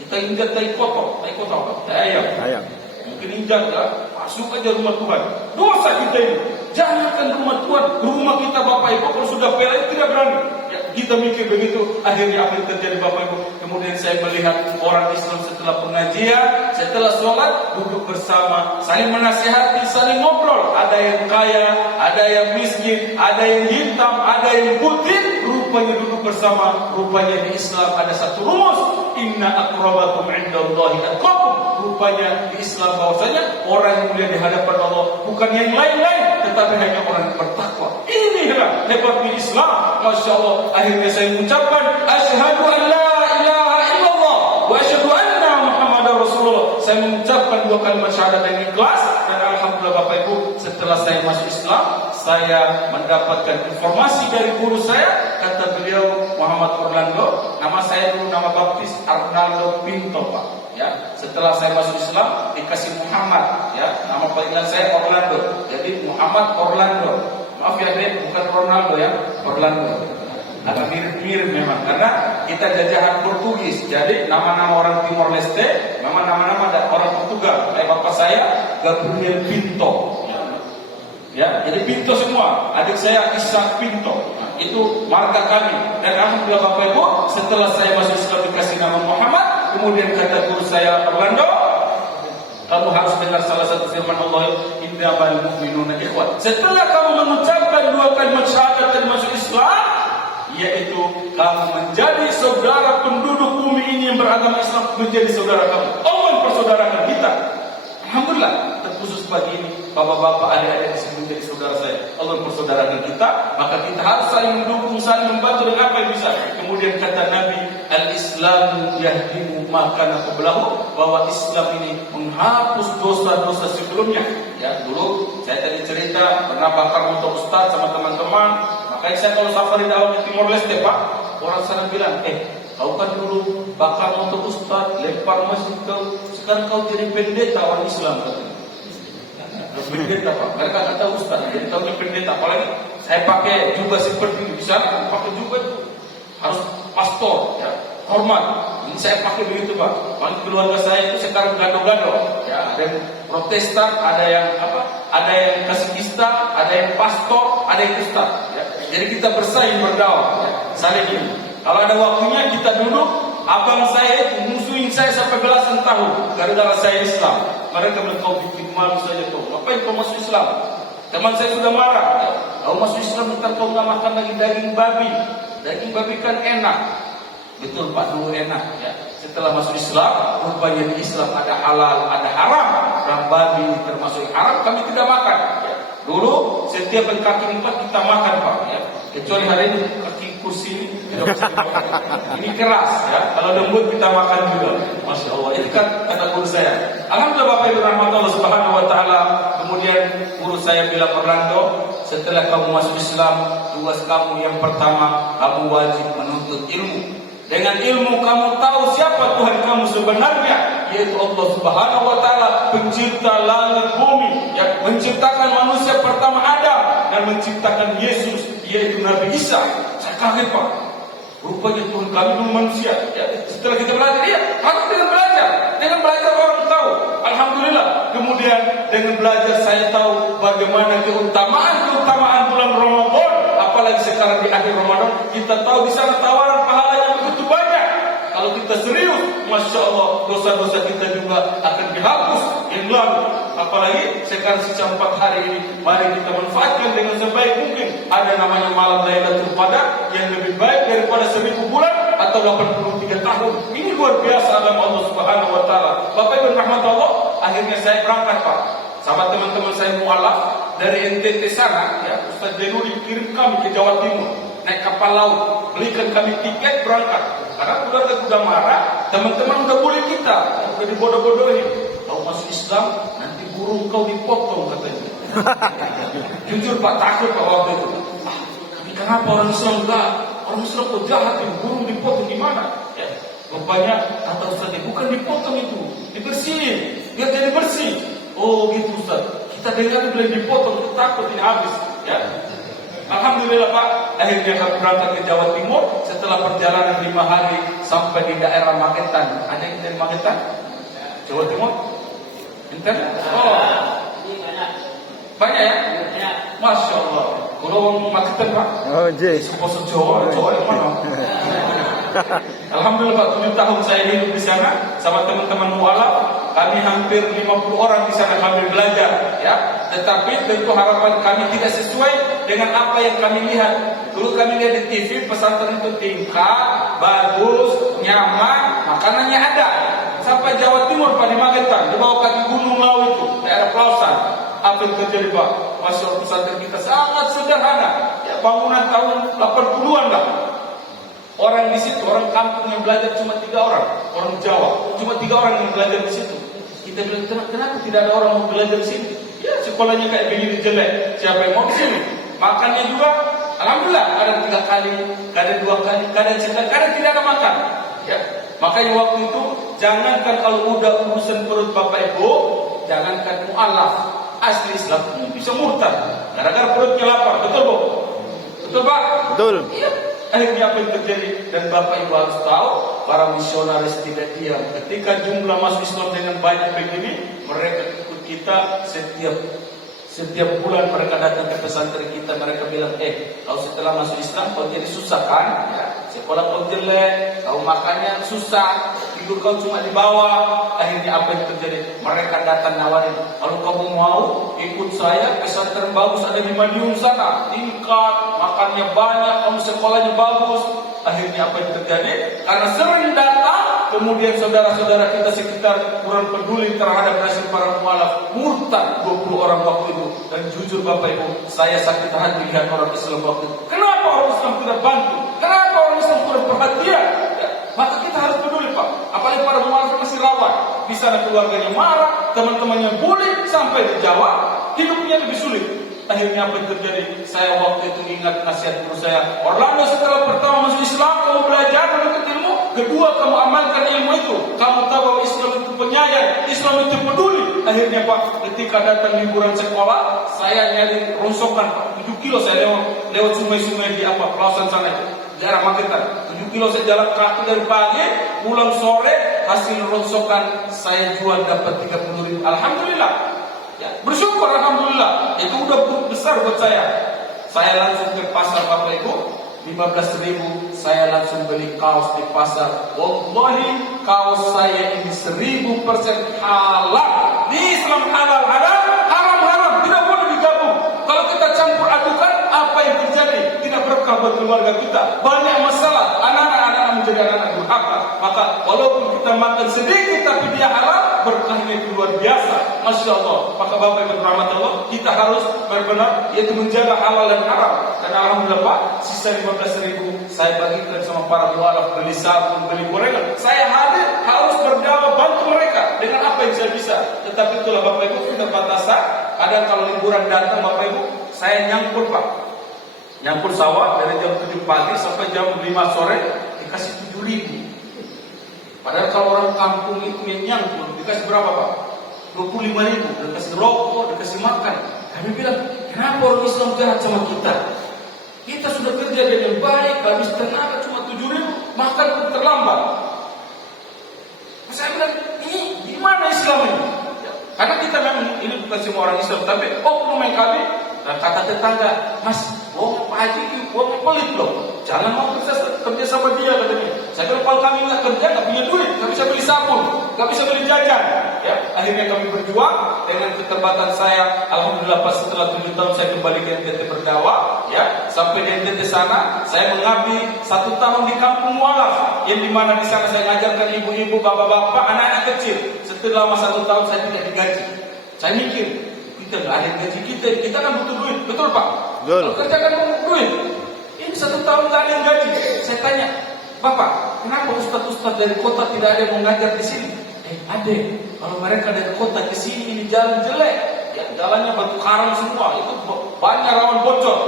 Kita injak tai kotor apa? Tai ayam. Mungkin injak ya, masuk aja rumah Tuhan. Dosa kita ini. Jangankan rumah Tuhan, rumah kita Bapak Ibu kalau sudah pelai tidak berani. Ya, kita mikir begitu, akhirnya apa yang terjadi Bapak Ibu? Kemudian saya melihat orang Islam setelah pengajian, setelah sholat duduk bersama, saling menasihati, saling ngobrol. Ada yang kaya, ada yang miskin, ada yang hitam, ada yang putih. Rupanya duduk bersama. Rupanya di Islam ada satu rumus, inna akrabakum indallahi atqakum. Rupanya di Islam bahwasanya orang yang mulia di hadapan Allah bukan yang lain-lain, tetapi hanya orang yang bertakwa. Inilah hebatnya Islam. Masya Allah. Akhirnya saya mengucapkan asyhadu an la ilaha illallah wa asyhadu anna Muhammadar Rasulullah. Saya mengucapkan 2 kalimat syahadat yang ikhlas. Dan alhamdulillah Bapak Ibu, setelah saya masuk Islam, saya mendapatkan informasi dari guru saya. Kata beliau Muhammad Orlando, nama saya dulu nama baptis Arnaldo Pinto Pak. Ya, setelah saya masuk Islam dikasih Muhammad. Ya, nama panggilan saya Orlando. Jadi Muhammad Orlando. Maaf ya Dek, bukan Ronaldo ya, Orlando. Agak mirip-mirip memang karena kita jajahan Portugis. Jadi nama-nama orang Timor Leste, memang nama-nama orang Portugal. Kayak bapak saya Gabriel Pinto. Ya, jadi Pinto semua. Adik saya Ishak Pinto. Nah, itu marga kami. Dan alhamdulillah Bapak Ibu, setelah saya masuk Islam dikasih nama Muhammad, kemudian kata guru saya Orlando, kamu harus dengar salah satu firman Allah innamal mu'minuna ikhwah. Setelah kamu mengucapkan dua kalimat syahadat dan masuk Islam, yaitu kamu menjadi saudara penduduk bumi ini yang beragama Islam, menjadi saudara kamu. Allah mempersaudarakan kita. Alhamdulillah, terkhusus pagi ini bapak-bapak, adik-adik di sini menjadi saudara saya. Allah mempersaudarakan kita, maka kita harus saling mendukung, saling membantu dengan apa yang bisa. Kemudian kata Nabi, al-Islam yahdimu ma kana qablahu, bahwa Islam ini menghapus dosa-dosa sebelumnya. Ya, dulu saya tadi cerita pernah bakar motor ustaz sama teman-teman. Makanya saya kalau safari dakwah di Timor Leste, Pak, orang sana bilang, kau kan dulu bakar motor ustaz, lempar masjid kau, sekarang kau jadi pendeta orang Islam, katanya. Pendeta, Pak, mereka kata ustaz, jadi tahu pendeta. Apalagi saya pakai jubah seperti ini, bisa pakai jubah itu harus pastor, ya, hormat. Ini saya pakai begitu, Pak. Paling keluarga saya itu sekarang gado-gado, ya, ada yang Protestan, ada yang ada yang Kasikista, ada yang pastor, ada yang ustaz. Ya. Jadi kita bersaing berdakwah, ya, saling ini. Kalau ada waktunya kita duduk, abang saya itu musuhin saya sampai belasan tahun gara-gara saya Islam. Mereka bilang kau bikin malu saja kau. Ngapain kau masuk Islam? Teman saya sudah marah. Ya. Kau masuk Islam ntar kau nggak makan lagi daging babi. Daging babi kan enak. Betul Pak, dulu enak. Ya. Setelah masuk Islam, rupanya di Islam ada halal, ada haram. Dan babi termasuk haram, kami tidak makan. Ya. Dulu setiap kaki 4 kita makan, Pak. Ya. Kecuali hari ini kaki kursi ini tidak bisa dimakan. Ini keras, ya. Kalau lembut kita makan juga. Masya Allah. Ini kan kata guru saya. Alhamdulillah Bapak Ibu rahmatullah subhanahu wa ta'ala. Kemudian guru saya bilang, Orlando, setelah kamu masuk Islam, tugas kamu yang pertama, kamu wajib menuntut ilmu. Dengan ilmu kamu tahu siapa Tuhan kamu sebenarnya, yaitu Allah Subhanahu wa taala, pencipta langit bumi, yang menciptakan manusia pertama Adam dan menciptakan Yesus, yaitu Nabi Isa. Saya kaget, Pak. Rupanya Tuhan kami belum manusia. Ya, setelah kita belajar, harus dengan belajar. Dengan belajar orang tahu. Alhamdulillah. Kemudian dengan belajar saya tahu bagaimana keutamaan bulan Ramadan. Apalagi sekarang di akhir Ramadan, kita tahu di sana tawaran pahalanya begitu banyak. Kalau kita serius, Masya Allah, dosa-dosa kita juga akan dihapus yang lalu. Apalagi sekarang sisa 4 hari ini, mari kita manfaatkan dengan sebaik mungkin. Ada namanya malam Lailatul Qadar yang lebih baik daripada 1000 bulan atau 83 tahun. Ini luar biasa dalam Allah Subhanahu wa taala. Bapak Ibu rahmatullah, akhirnya saya berangkat, Pak. Sama teman-teman saya mualaf dari NTT sana, ya, Ustaz Jainuri kirim kami ke Jawa Timur naik kapal laut, belikan kami tiket berangkat. Karena keluarga sudah marah, teman-teman udah bully kita, udah dibodoh-bodohin. Kau masuk Islam, nanti burung kau dipotong, katanya. Jujur Pak, takut Pak waktu itu. Tapi kenapa orang Islam enggak? Orang Islam kok jahat, burung dipotong gimana? Ya, rupanya kata Ustaz, bukan dipotong itu, dibersihin, biar jadi bersih. Oh gitu Ustaz. Kita dengar bilang dipotong, kita takut ini habis. Ya. Alhamdulillah Pak, akhirnya kami berangkat ke Jawa Timur. Setelah perjalanan 5 hari sampai di daerah Magetan. Ada yang dari Magetan? Jawa Timur? Enten? Oh, banyak ya? Masya Allah. Kalau Magetan Pak? Oh, Suposo Jawa yang mana? Alhamdulillah Pak, 7 tahun saya hidup di sana sama teman-teman mualaf. Kami hampir 50 orang di sana kami belajar, ya. Tetapi tentu harapan kami tidak sesuai dengan apa yang kami lihat. Dulu kami lihat di TV pesantren itu tingkat, bagus, nyaman, makanannya ada. Sampai Jawa Timur Pak, di Magetan, di bawah kaki Gunung Lawu itu, daerah Pelausan. Apa yang terjadi Pak? Masya Allah, pesantren kita sangat sederhana. Ya, bangunan tahun 80-an lah. Orang di situ, orang kampung yang belajar cuma 3 orang, orang Jawa, cuma 3 orang yang belajar di situ. Kita bilang, kenapa tidak ada orang mau belajar di sini? Ya, sekolahnya kayak begini jelek, siapa yang mau di sini? Makannya juga, alhamdulillah, kadang 3 kali, kadang 2 kali, kadang sekali, kadang tidak ada makan. Ya, makanya waktu itu, jangankan kalau udah urusan perut Bapak Ibu, jangankan mu'alaf, asli Islam bisa murtad, gara-gara perutnya lapar, betul Bu? Betul Pak? Betul. Iya. Akhirnya apa yang terjadi? Dan Bapak Ibu harus tahu, para misionaris tidak diam. Ketika jumlah masuk Islam dengan banyak begini, mereka ikut kita setiap bulan mereka datang ke pesantren kita. Mereka bilang, kalau setelah masuk Islam kau jadi susah kan? Ya, sekolah kau jelek, kau makannya susah. tidur kau cuma di bawah. Akhirnya apa yang terjadi? Mereka datang nawarin, kalau kamu mau ikut saya, pesantren bagus ada di Madiun sana, tingkat, makannya banyak, kamu sekolahnya bagus. Akhirnya apa yang terjadi? Karena sering datang, kemudian saudara-saudara kita sekitar kurang peduli terhadap nasib para mualaf, murtad 20 orang waktu itu. Dan jujur Bapak Ibu, saya sakit hati lihat orang Islam waktu itu. Kenapa orang Islam tidak bantu? Kenapa orang Islam kurang perhatian? Ya, maka kita harus peduli Pak. Apalagi para mualaf masih rawan. Di sana keluarganya marah, teman-temannya bully, sampai di Jawa hidupnya lebih sulit. Akhirnya apa yang terjadi? Saya waktu itu ingat nasihat guru saya, Orlando, setelah pertama masuk Islam, kamu belajar menuntut ilmu. Kedua, kamu amalkan ilmu itu. Kamu tahu bahwa Islam itu penyayang, Islam itu peduli. Akhirnya Pak, ketika datang liburan sekolah, saya nyari rongsokan 7 kilo saya lewat sungai-sungai di pelausan sana itu, daerah Magetan. 7 kilo saya jalan kaki dari pagi, pulang sore, hasil rongsokan saya jual dapat 30.000. Alhamdulillah. Ya, bersyukur alhamdulillah. Itu udah besar buat saya. Saya langsung ke pasar Bapak Ibu, 15.000 saya langsung beli kaos di pasar. Wallahi kaos saya ini 1000% halal. Di Islam halal, haram, tidak boleh digabung. Kalau kita campur adukan, apa yang terjadi? Tidak berkah buat keluarga kita. Banyak masalah. Anak-anak menjadi anak durhaka. Maka walaupun kita makan sedikit tapi dia halal, berkahnya itu luar biasa. Masya Allah. Maka Bapak Ibu rahmat Allah, kita harus benar-benar yaitu menjaga halal dan haram. Karena alhamdulillah Pak, sisa 15.000 saya bagikan sama para mualaf, beli sabun, beli gorengan. Saya hadir harus berdakwah bantu mereka dengan apa yang saya bisa. Tetapi itulah Bapak Ibu, keterbatasan. Kadang kalau liburan datang Bapak Ibu, saya nyangkut Pak. Nyangkut sawah dari jam 7 pagi sampai jam 5 sore dikasih 7.000. Padahal kalau orang kampung itu yang nyangkut dikasih berapa Pak? 25.000. Dikasih rokok, dikasih makan. Kami bilang, kenapa orang Islam jahat sama kita? Kita sudah kerja dengan baik, habis tenaga cuma 7.000, makan pun terlambat. Saya bilang, ini gimana Islam ini? Ya, karena kita memang ini bukan semua orang Islam, tapi oknum yang kami, dan kata tetangga, Mas, Pak Haji, pelit loh. Jangan mau kerja sama dia katanya. Saya bilang kalau kami nggak kerja, nggak punya duit, nggak bisa beli sabun, nggak bisa beli jajan. Ya, akhirnya kami berjuang dengan keterbatasan saya. Alhamdulillah pas setelah 7 tahun saya kembali ke NTT berdakwah. Ya, sampai di NTT sana saya mengabdi 1 tahun di Kampung Mualaf, yang dimana di sana saya mengajarkan ibu-ibu, bapak-bapak, anak-anak kecil. Setelah 1 tahun saya tidak digaji. Saya mikir, kita nggak ada gaji kita kan butuh duit, betul Pak? Betul. Kerja kan butuh duit. Ini 1 tahun nggak ada yang gaji. Saya tanya, Bapak, kenapa ustaz-ustaz dari kota tidak ada yang mengajar di sini? Ada. Kalau mereka dari kota ke sini ini jalan jelek, ya jalannya batu karang semua, itu banyak rawan bocor.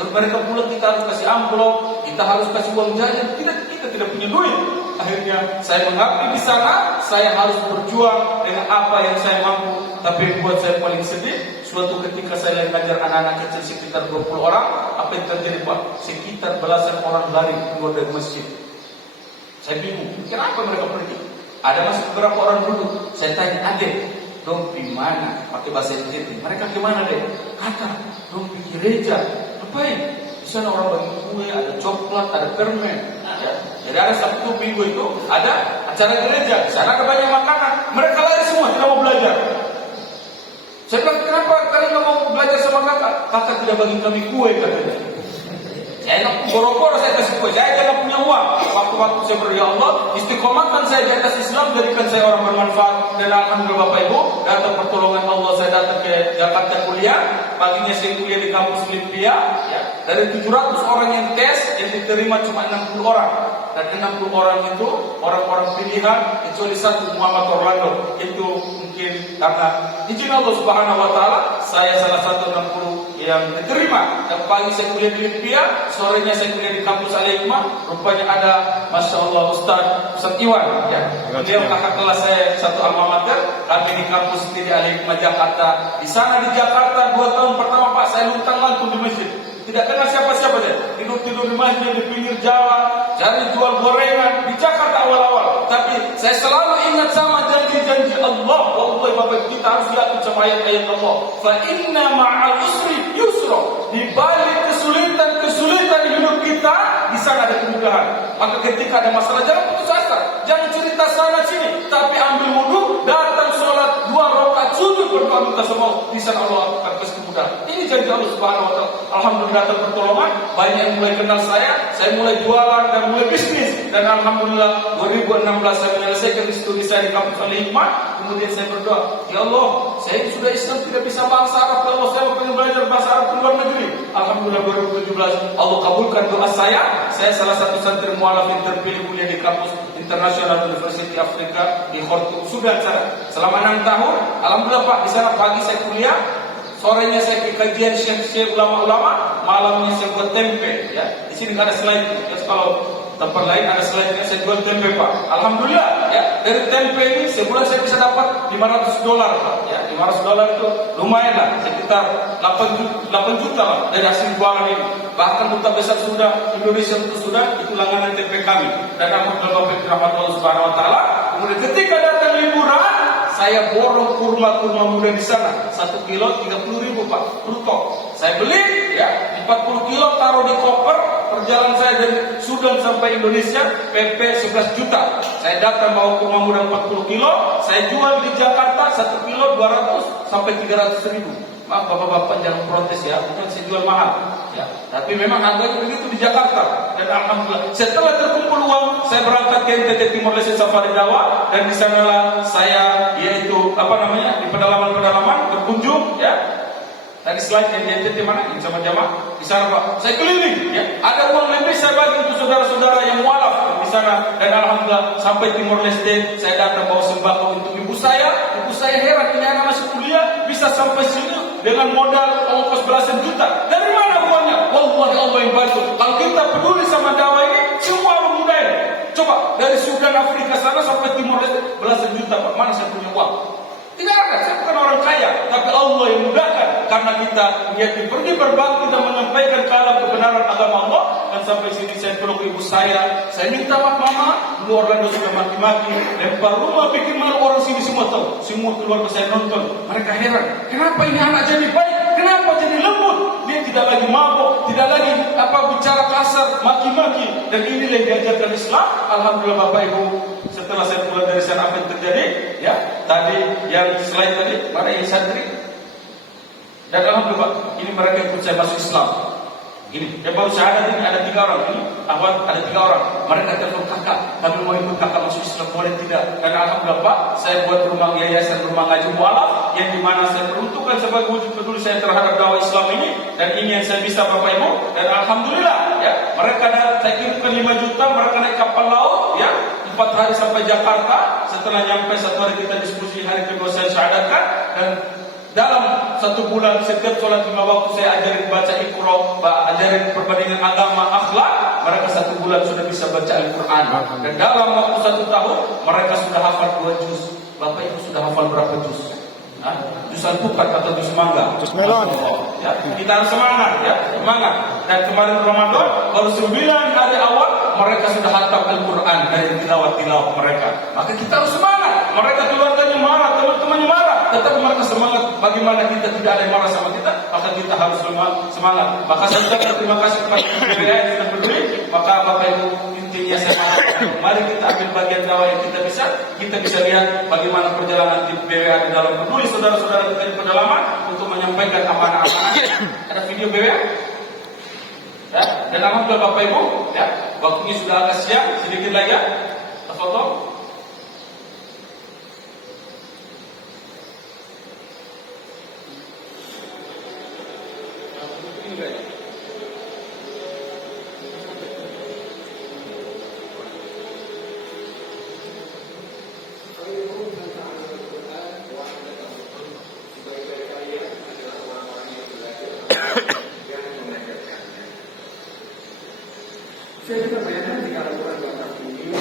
Dan mereka pulang kita harus kasih amplop, kita harus kasih uang jajan, kita tidak punya duit. Akhirnya saya mengabdi di sana, saya harus berjuang dengan apa yang saya mampu. Tapi yang buat saya paling sedih, suatu ketika saya lagi ngajar anak-anak kecil sekitar 20 orang, apa yang terjadi Pak? Sekitar belasan orang lari keluar dari masjid. Saya bingung, kenapa mereka pergi? Ada masih beberapa orang duduk. Saya tanya, adek, dompi mana? Pakai bahasa Inggris. Mereka kemana deh? Kata, dompi gereja. Ngapain? Di sana orang bagi kue, ada coklat, ada permen. Ya. Jadi ada Sabtu Minggu itu ada acara gereja. Di sana ada banyak makanan. Mereka lari semua, tidak mau belajar. Saya bilang, kenapa kalian nggak mau belajar sama kakak? Kakak tidak bagi kami kue katanya. Saya enak boro-boro saya kasih kue. Saya tidak punya uang. Waktu-waktu saya berdoa, ya Allah, istiqomahkan saya di atas Islam, jadikan saya orang bermanfaat. Dan alhamdulillah Bapak Ibu, datang pertolongan Allah, saya datang ke Jakarta kuliah. Paginya saya kuliah di kampus Olimpia. Ya. Dari 700 orang yang tes, yang diterima cuma 60 orang. Dan 60 orang itu orang-orang pilihan, kecuali satu Muhammad Orlando. Itu mungkin karena izin Allah Subhanahu Wa Taala, saya salah satu 60 yang diterima. Dan pagi saya kuliah di Olimpia, sorenya saya kuliah di kampus Al-Hikmah. Rupanya ada, Masya Allah, Ustaz Iwan. Ya. Dia kakak kelas saya satu alma mater. Kami di kampus di Al-Hikmah Jakarta. Di sana di Jakarta 2 tahun pertama Pak, saya luntang lantung di masjid. Tidak kenal siapa-siapa deh. Tidur-tidur di masjid, di pinggir jalan, cari jual gorengan di Jakarta awal-awal. Tapi saya selalu ingat sama janji-janji Allah. Wallahi Bapak, kita harus yakin sama ayat-ayat Allah. Fa inna ma'al usri yusra. Di balik kesulitan hidup kita, di di sana ada kemudahan. Maka ketika ada masalah jangan putus asa, jangan cerita sana sini, tapi ambil wudhu, datang sholat 2 rakaat sujud berdoa minta sama Allah, di sana Allah akan kasih kemudahan. Ini janji Allah Subhanahu wa taala. Alhamdulillah dapat pertolongan, banyak yang mulai kenal saya mulai jualan dan mulai bisnis, dan alhamdulillah 2016 saya menyelesaikan studi saya di kampus Al-Hikmah. Kemudian saya berdoa, ya Allah, saya sudah Islam tidak bisa bahasa Arab, ya Allah, saya ingin belajar bahasa Arab di luar negeri. Alhamdulillah 2017 Allah kabulkan doa saya salah satu santri mualaf yang terpilih kuliah di kampus International University Afrika di Khartoum, Sudan sana. Selama 6 tahun, alhamdulillah Pak, di sana pagi saya kuliah, sorenya saya ke kajian syekh ulama-ulama, malamnya saya buat tempe. Ya, di sini nggak ada slide. Ya, kalau tempat lain ada slide-nya, saya jual tempe Pak. Alhamdulillah, ya, dari tempe ini sebulan saya bisa dapat $500 Pak. Ya, $500 itu lumayan lah, sekitar 8 juta lah dari hasil jualan ini. Bahkan duta besar sudah Indonesia itu sudah itu langganan tempe kami. Dan alhamdulillah Bapak Allah Subhanahu wa taala. Kemudian ketika datang liburan, saya borong kurma muda di sana. 1 kilo 30.000 Pak, Brutok. Saya beli, ya, 40 kilo taruh di koper. Perjalanan saya dari Sudan sampai Indonesia PP 11 juta. Saya datang bawa kurma muda 40 kilo, saya jual di Jakarta 1 kilo 200 sampai 300.000. Maaf bapak-bapak jangan protes ya, bukan saya jual mahal. Ya, tapi memang harganya begitu di Jakarta. Dan alhamdulillah setelah terkumpul uang, saya berangkat ke NTT Timor Leste Safari Dakwah, dan di sanalah saya yaitu di pedalaman berkunjung, ya. Tadi slide yang di NTT mana? Yang sama jamaah di sana Pak. Saya keliling, ya. Ada uang lebih saya bagi untuk saudara-saudara yang mualaf di sana, dan alhamdulillah sampai Timor Leste saya datang bawa sembako untuk ibu saya. Ibu saya heran, ini anak masih kuliah bisa sampai sini dengan modal ongkos belasan juta. Dari mana uangnya? Wallahi Allah yang bantu. Kalau kita peduli sama dakwah ini, semua orang mudah. Coba dari Sudan, Afrika sana sampai Timor Leste belasan juta Pak. Mana saya punya uang? Tidak ada, saya bukan orang kaya, tapi Allah yang mudahkan. Karena kita pergi berbakti dan menyampaikan kalam kebenaran agama Allah. Dan sampai sini saya peluk ibu saya minta maaf Mama, lu Orlando sudah maki-maki, lempar rumah, bikin malu orang sini semua tahu. Semua keluarga saya nonton, mereka heran, kenapa ini anak jadi baik, kenapa jadi lembut, dia tidak lagi mabuk, tidak lagi bicara kasar, maki-maki. Dan inilah yang diajarkan Islam. Alhamdulillah Bapak Ibu, setelah saya pulang dari sana apa yang terjadi? Ya, tadi yang slide tadi, mana yang santri? Dan alhamdulillah, ini mereka ikut saya masuk Islam. Ini yang baru syahadat ini ada 3 orang. Ini awal ada 3 orang. Mereka telepon kakak, kami mau ikut kakak masuk Islam, boleh tidak? Dan alhamdulillah Pak, saya buat rumah yayasan rumah ngaji mualaf, yang dimana saya peruntukkan sebagai wujud peduli saya terhadap dakwah Islam ini. Dan ini yang saya bisa Bapak Ibu. Dan alhamdulillah, ya, mereka saya kirimkan 5 juta, mereka naik kapal laut, ya, 4 hari sampai Jakarta. Setelah nyampe 1 hari kita diskusi, hari kedua saya syahadatkan. Dan dalam 1 bulan setiap sholat 5 waktu saya ajarin baca Iqra, ajarin perbandingan agama, akhlak. Mereka 1 bulan sudah bisa baca Al-Quran. Dan dalam waktu 1 tahun mereka sudah hafal 2 juz. Bapak Ibu sudah hafal berapa juz? Juz alpukat atau juz mangga? Juz melon. Ya, kita harus semangat, ya, semangat. Dan kemarin Ramadan baru 9 hari awal mereka sudah hatam Al-Quran dari tilawat mereka. Maka kita harus semangat. Mereka keluarganya marah, teman-temannya marah, tetapi mereka semangat. Bagaimana kita tidak ada yang marah sama kita, maka kita harus semangat. Maka saya ucapkan terima kasih kepada BWA yang kita peduli. Maka Bapak Ibu, intinya saya mengatakan, mari kita ambil bagian dakwah yang kita bisa lihat bagaimana perjalanan di BWA di dalam peduli saudara-saudara kita di pedalaman untuk menyampaikan amanah-amanah. Ada video BWA? Ya, dan alhamdulillah Bapak Ibu, ya, waktunya sudah agak siang, sedikit lagi ya, foto. Saya juga bayangkan di Al-Quran Batak ini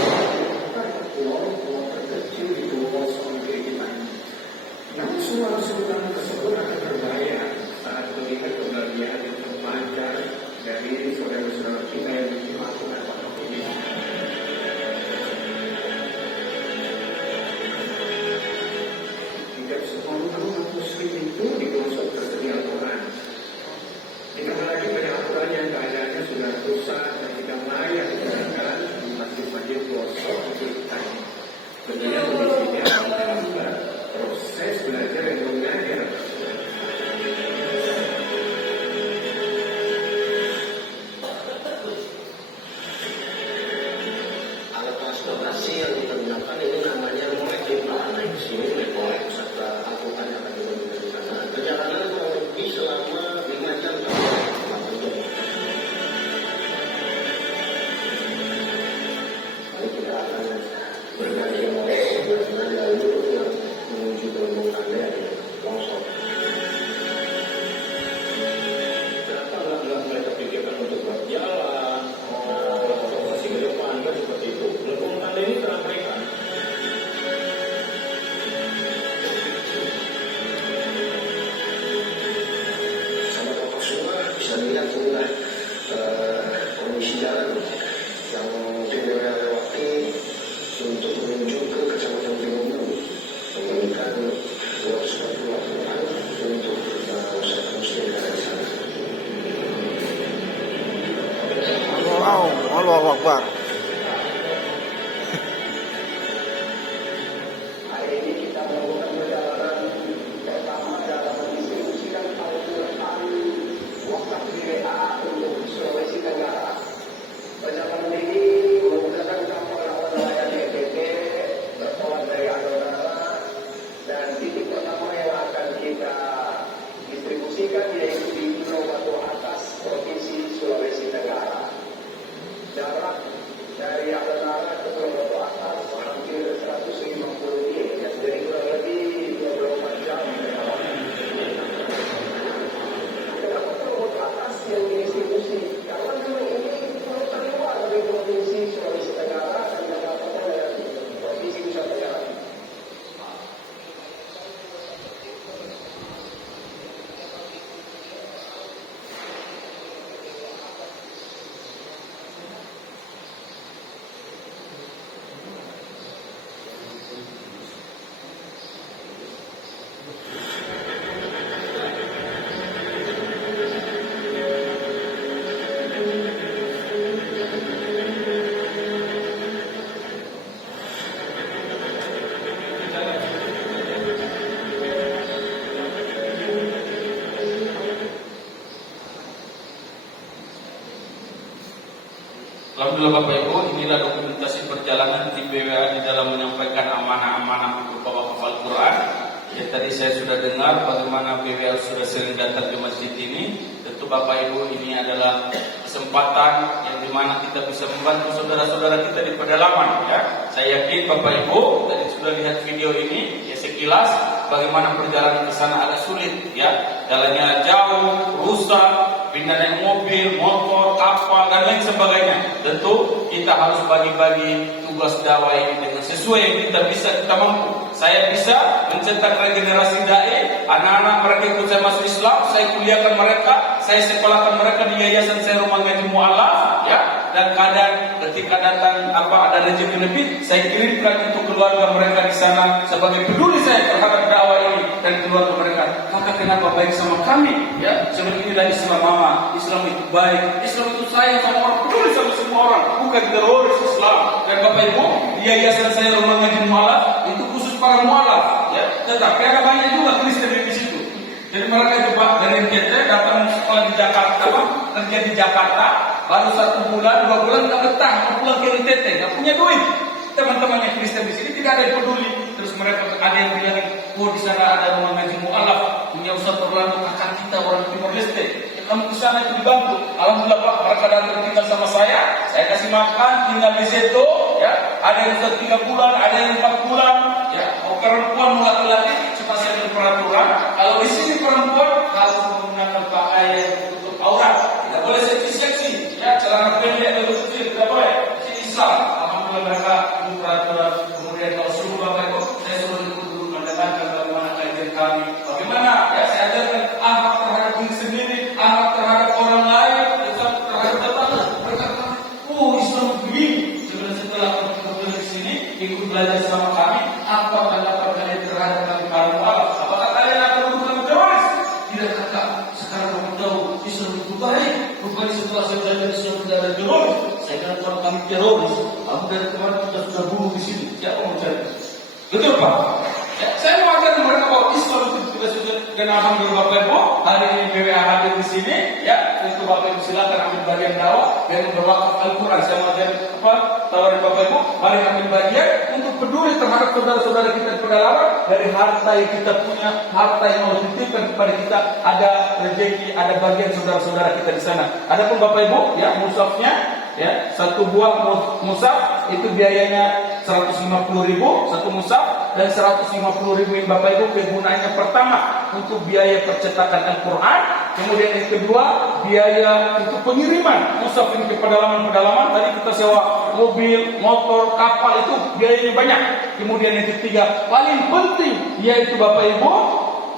ada pulau terkecil di bawah negeri kita ini. Namun suara-suara tersebut akan berbahaya saat melihat kebahagiaan yang kembali jalan yang mungkin mereka lewati untuk menuju ke Kecamatan Timur memberikan 240 Al-Quran untuk masyarakat muslim yang ada di sana. Allahu Akbar. Hari ini kita melakukan perjalanan pertama dalam mendistribusikan Al-Quran wakaf BWA untuk Sulawesi Tenggara. Perjalanan ini menggunakan kapal lawan nelayan EPT bertolak dari Adonara, dan titik pertama yang akan kita distribusikan yaitu di Pulau Batu Atas, Provinsi Sulawesi Tenggara. Jarak dari Adonara ke Pulau Batu Atas hampir 150 mil, jadi kurang lebih 24 jam. Kenapa Pulau Batu Atas yang didistribusi? Karena memang ini pulau terluar dari Provinsi Sulawesi Tenggara dan Jakarta dan Provinsi Nusa Tenggara. Alhamdulillah Bapak Ibu, inilah dokumentasi perjalanan tim BWA di dalam menyampaikan amanah-amanah untuk wakaf Al-Quran. Ya, tadi saya sudah dengar bagaimana BWA sudah sering datang ke masjid ini. Tentu Bapak Ibu, ini adalah kesempatan yang dimana kita bisa membantu saudara-saudara kita di pedalaman. Ya, saya yakin Bapak Ibu tadi sudah lihat video ini, ya sekilas bagaimana perjalanan ke sana agak sulit. Ya, jalannya jauh, rusak, pindah naik mobil, motor, kapal dan lain sebagainya. Tentu kita harus bagi-bagi tugas dakwah ini dengan sesuai yang kita bisa, kita mampu. Saya bisa mencetak regenerasi dai, anak-anak mereka ikut saya masuk Islam, saya kuliahkan mereka, saya sekolahkan mereka di yayasan saya Rumah Ngaji Mu'alaf, ya. Dan kadang ketika datang ada rezeki lebih, saya kirimkan untuk keluarga mereka di sana sebagai peduli saya terhadap dakwah ini dan keluarga mereka. Maka kenapa baik sama kami? Ya, seperti inilah Islam mama. Islam itu baik, Islam itu sayang sama orang, peduli sama semua orang, bukan teroris Islam. Dan Bapak Ibu, di yayasan saya Rumah Ngaji Mu'alaf itu khusus para mu'alaf, ya. Tetapi ada banyak juga Kristen di situ. Jadi mereka coba dari NTT datang sekolah di Jakarta, kerja di Jakarta, baru 1 bulan, 2 bulan nggak betah, mau pulang ke NTT, nggak punya duit. Teman-teman yang Kristen di sini tidak ada yang peduli. Terus mereka ada yang bilang, oh di sana ada Rumah Ngaji Mu'alaf, punya Ustaz Orlando kakak kita orang Timor Leste. Kamu di sana itu dibantu. Alhamdulillah Pak, mereka datang tinggal sama saya kasih makan, tinggal di situ, ya. Ada yang sudah 3 bulan, ada yang 4 bulan, ya. Mau perempuan, mau laki-laki, cuma saya peraturan. Kalau di sini perempuan harus menggunakan pakaian tutup aurat, tidak boleh seksi-seksi, ya. Celana pendek atau kecil tidak boleh. Ini Islam. Alhamdulillah mereka peraturan. Kemudian kalau suruh Bapak Ibu, saya suruh ikut dulu mendengarkan bagaimana kajian kami. Bagaimana? Ya, saya ajarkan akhlak terhadap diri sendiri, akhlak terhadap orang lain, terhadap tetangga. Mereka kata, oh Islam begini. Setelah berkumpul di sini, ikut belajar sama kami, apa pendapat kalian terhadap kami para mu'alaf? Apakah kalian akan mendukung teroris? Tidak kakak, sekarang kamu tahu Islam itu baik. Rupanya setelah saya belajar Islam tidak ada teroris. Saya kata kalau kami teroris, kamu dari kemarin kita sudah bunuh di sini. Siapa mau cari? Betul Pak? Ya, saya mau ajarkan mereka bahwa Islam itu tidak sesuai. Dan alhamdulillah Bapak Ibu, hari ini BWA hadir di sini, ya. Tentu Bapak Ibu silakan ambil bagian dakwah dan berwakaf Al-Quran. Saya mau ajarkan tawarin Bapak Ibu, mari ambil bagian untuk peduli terhadap saudara-saudara kita di pedalaman. Dari harta yang kita punya, harta yang Allah titipkan kepada kita, ada rezeki, ada bagian saudara-saudara kita di sana. Adapun Bapak Ibu, ya, musafnya, ya, 1 buah musaf itu biayanya 150.000 satu musaf, dan 150.000 ini Bapak Ibu kegunaannya pertama untuk biaya percetakan Al-Quran, kemudian yang kedua biaya untuk pengiriman musaf ini ke pedalaman-pedalaman. Tadi kita sewa mobil, motor, kapal, itu biayanya banyak. Kemudian yang ketiga paling penting yaitu Bapak Ibu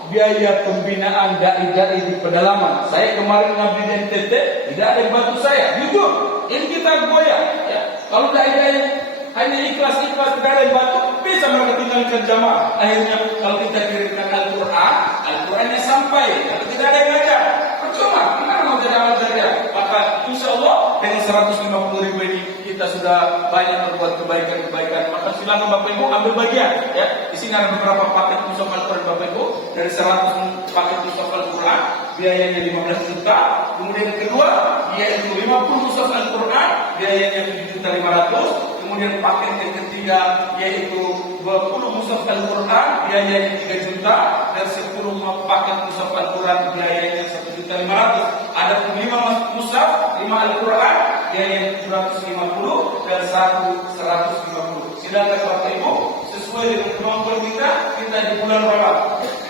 biaya pembinaan dai-dai di pedalaman. Saya kemarin ngabdi di NTT, tidak ada yang bantu saya, jujur. Ini kita goyah. Ya. Kalau dai-dai hanya ikhlas-ikhlas tidak ada yang bantu, bisa mereka tinggalkan jamaah. Akhirnya kalau kita kirimkan Al-Qurannya sampai. Kalau tidak ada yang ngajar, percuma. Gimana mau jadi amal jariah? Maka insya Allah dengan 150.000 ini kita sudah banyak berbuat kebaikan-kebaikan. Maka silakan Bapak Ibu ambil bagian. Ya, di sini ada beberapa paket mushaf Al-Quran Bapak Ibu. Dari 100 paket mushaf Al-Quran, biayanya 15 juta. Kemudian yang kedua, yaitu 50 mushaf Al-Quran, biayanya 7.500.000. Kemudian paket yang ketiga yaitu 20 mushaf Al-Quran, biayanya 3 juta, dan 10 paket mushaf Al-Quran, biayanya 1.500.000. Ada 5 mushaf, 5 Al-Quran, biayanya 750, dan 150. Silakan Bapak Ibu sesuai dengan kemampuan kita di bulan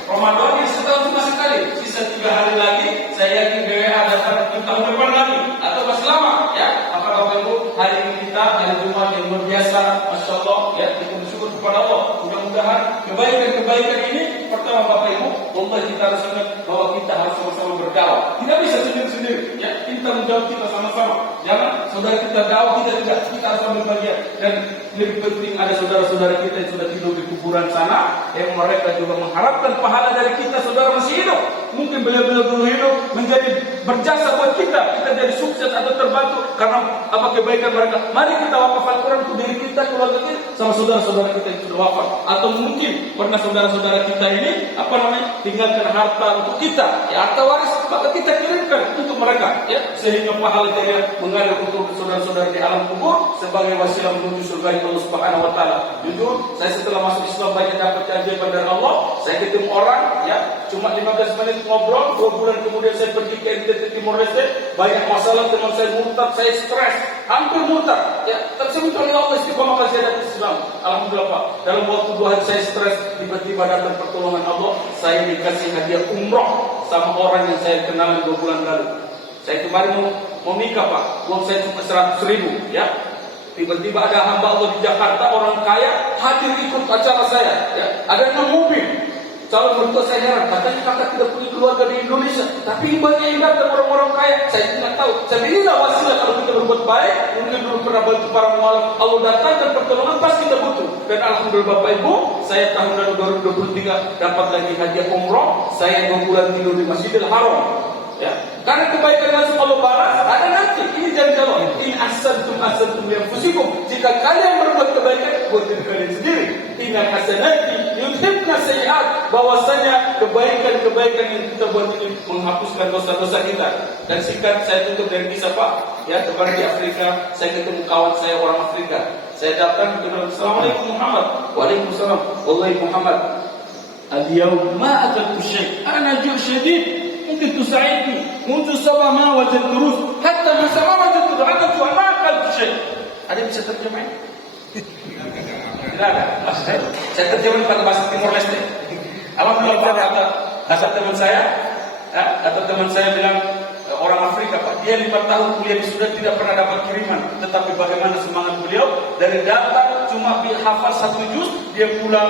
Ramadan ini setahun cuma sekali, sisa 3 hari lagi. Saya yakin BWA datang di tahun depan lagi atau masih lama, ya. Maka Bapak Ibu, hari ini kita hari Jumat yang luar biasa, Masya Allah, ya, kita bersyukur kepada Allah. Mudah-mudahan kebaikan ini, pertama Bapak Ibu, Allah kita harus ingat bahwa kita harus sama-sama berdakwah. Tidak bisa sendiri-sendiri, ya. Kita menjawab kita sama-sama. Jangan saudara kita dakwah, kita harus ambil bagian. Dan lebih penting ada saudara-saudara kita yang sudah tidur di kuburan sana, yang mereka juga mengharapkan pahala dari kita, saudara masih hidup. Mungkin beliau-beliau dulu hidup menjadi berjasa buat kita jadi sukses atau terbantu karena apa kebaikan mereka. Mari kita wakaf Al-Quran untuk diri kita, keluarga kita, sama saudara-saudara kita yang sudah wafat. Atau mungkin pernah saudara-saudara kita ini tinggalkan harta untuk kita, ya, harta waris, maka kita kirimkan untuk mereka, ya, sehingga pahala dia mengalir untuk saudara-saudara di alam kubur sebagai wasilah menuju surga Allah Subhanahu Wa Taala. Jujur, saya setelah masuk Islam banyak dapat keajaiban dari Allah. Saya ketemu orang, ya, cuma 15 menit ngobrol, 2 bulan kemudian saya pergi ke NTT Timor Leste, banyak masalah, teman saya murtad, saya stres, hampir murtad, ya. Tapi saya minta Allah istiqomah saya datang Islam. Alhamdulillah Pak. Dalam waktu 2 hari saya stres, tiba-tiba datang pertolongan Allah. Saya dikasih hadiah umroh sama orang yang saya kenal 2 bulan lalu. Saya kemarin mau nikah Pak, uang saya cuma 100.000, ya. Tiba-tiba ada hamba Allah di Jakarta, orang kaya, hadir ikut acara saya, ya. Ada 6 mobil. Calon mertua saya heran, katanya kakak tidak punya keluarga di Indonesia, tapi banyak yang datang orang-orang kaya. Saya tidak tahu. Saya inilah wasilah kalau kita berbuat baik, mungkin dulu pernah bantu para mualaf, Allah datangkan pertolongan pasti kita butuh. Dan alhamdulillah Bapak Ibu, saya tahun lalu 2023 dapat lagi hadiah umroh. Saya 2 bulan tidur di Masjidil Haram. Ya, karena kebaikan langsung Allah balas, ada nanti. Ini jangan jawab. In ahsantum li anfusikum. Jika kalian berbuat kebaikan buat diri kalian sendiri. Innal hasanati yudhibna sayyi'at. Bahwasanya kebaikan-kebaikan yang kita buat ini menghapuskan dosa-dosa kita. Dan singkat saya tutup dari kisah Pak. Ya, kemarin di Afrika saya ketemu kawan saya orang Afrika. Saya datang ke bilang, Assalamualaikum Muhammad. Waalaikumsalam. Wallahi Muhammad. Al-yawm ma akaltu syai'. Ana ju' syadid. ممكن تساعدني منذ 7 ما وجدت دروس حتى ما وجدت عدد وما أكلت شيء. Ada bisa terjemah? Tidak ada. Saya terjemah pada bahasa Timor Leste. Alhamdulillah kata teman saya bilang orang Afrika Pak, dia 5 tahun kuliah di Sudan tidak pernah dapat kiriman, tetapi bagaimana semangat beliau dari datang cuma hafal 1 juz, dia pulang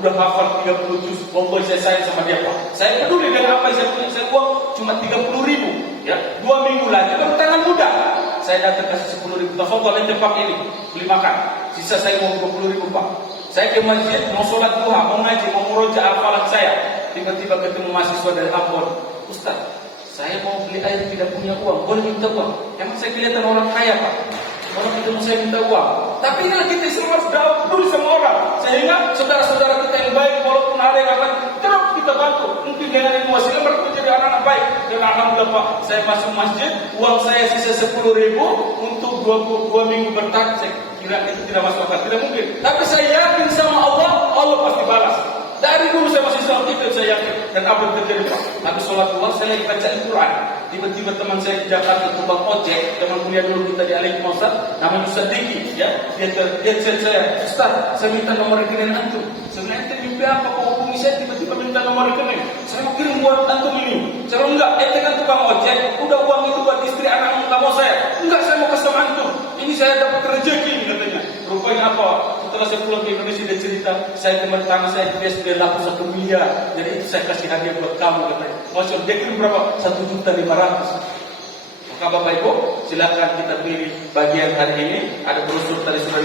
sudah hafal 30 juz. Wallahi saya sayang sama dia Pak. Saya peduli dengan apa yang saya punya. Saya uang cuma 30.000, ya. 2 minggu lagi baru tangan muda. Saya datang kasih 10.000. Tafadhol ente Pak ini beli makan. Sisa saya mau 20.000 Pak. Saya ke masjid mau sholat duha, mau ngaji, mau murojaah hafalan saya. Tiba-tiba ketemu mahasiswa dari Ambon. Ustaz, saya mau beli air tidak punya uang, boleh minta uang? Emang saya kelihatan orang kaya Pak? Orang ketemu saya minta uang. Tapi inilah kita semua sudah peduli sama orang. Sehingga saudara-saudara kita yang baik, walaupun ada yang akan terus kita bantu. Mungkin dengan ilmu wasilah mereka menjadi anak-anak baik. Dan alhamdulillah Pak, saya masuk masjid, uang saya sisa 10.000 untuk 2 minggu bertahan. Saya kira itu tidak masuk akal, tidak mungkin. Tapi saya yakin sama Allah, Allah pasti balas. Dari dulu saya masih Islam, itu saya yakin. Dan apa yang terjadi Pak? Habis sholat duha saya lagi baca Al-Quran. Tiba-tiba teman saya di Jakarta, tukang ojek, teman kuliah dulu kita di Alif Mausad, namanya Ustaz Diki, ya. Dia chat saya, Ustaz, saya minta nomor rekening antum. Sebenarnya ente mimpi apa? Kok hubungi saya tiba-tiba minta nomor rekening? Saya mau kirim buat antum ini. Saya bilang enggak, ente kan tukang ojek, udah uang itu buat istri anak enggak mau saya. Enggak, saya mau kasih sama antum. Ini saya dapat rezeki katanya. Rupanya apa? Setelah saya pulang ke Indonesia dia cerita, saya teman tangan saya dia sudah laku 1 miliar. Jadi itu saya kasih hadiah buat kamu katanya. Masya Allah, dia kirim berapa? 1.500.000. Maka Bapak Ibu, silakan kita pilih bagian hari ini. Ada brosur tadi sudah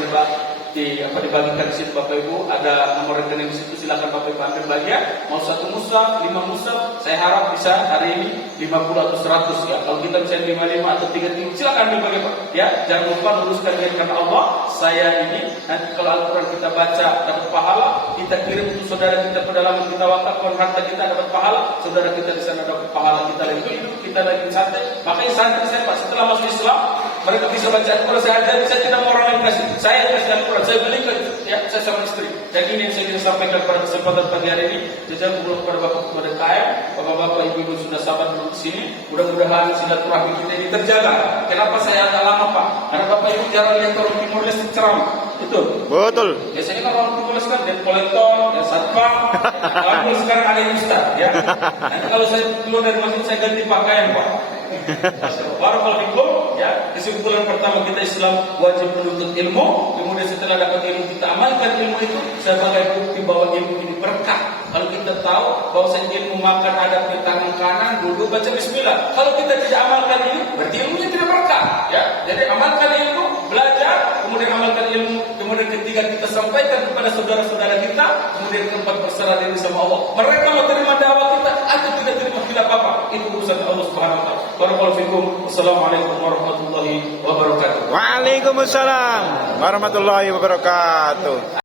dibagikan di situ Bapak Ibu. Ada nomor rekening di situ. Silakan Bapak Ibu ambil bagian. Mau 1 mushaf, 5 mushaf. Saya harap bisa hari ini 50 atau 100 ya. Kalau kita bisa 55 atau 30, silakan ambil bagian Pak. Ya, jangan lupa luruskan niat karena Allah. Saya ini nanti kalau Al-Quran kita baca dapat pahala, kita kirim untuk saudara kita pedalaman, kita wakafkan harta kita dapat pahala, saudara kita di sana dapat pahala, kita lagi hidup, kita lagi santai. Makanya santri saya Pak, setelah masuk Islam, mereka bisa baca Al-Quran. Saya ajar, saya tidak mau orang lain kasih. Saya kasih Al-Quran, saya belikan ya, saya sama istri. Dan ini yang saya ingin sampaikan pada kesempatan pagi hari ini. Saya mohon kepada Bapak kepada KM, Bapak-bapak, ibu-ibu sudah sabar duduk di sini. Mudah-mudahan silaturahmi kita ini terjaga. Kenapa saya agak lama Pak? Karena Bapak Ibu jarang lihat orang Timur Leste ceramah. Betul. Biasanya kalau orang Timur Leste kan dia kolektor, dia satpam. Kalau sekarang ada yang ustaz, ya. Nanti kalau saya keluar dari masjid saya ganti pakaian Pak. Barakallahu ya. Kesimpulan pertama, kita Islam wajib menuntut ilmu. Kemudian setelah dapat ilmu kita amalkan ilmu itu sebagai bukti bahwa ilmu ini berkah. Kalau kita tahu bahwa ilmu makan adab di tangan kanan, duduk baca bismillah. Kalau kita tidak amalkan ini, berarti ilmunya tidak berkah. Ya, jadi amalkan ilmu, belajar, kemudian amalkan ilmu, kemudian ketiga kita sampaikan kepada saudara-saudara kita, kemudian keempat berserah diri sama Allah. Mereka mau terima dakwah kita atau tidak terima, tidak apa-apa. Itu urusan Allah Subhanahu wa taala. Barakallahu fikum. Wassalamualaikum warahmatullahi wabarakatuh. Waalaikumsalam warahmatullahi wabarakatuh.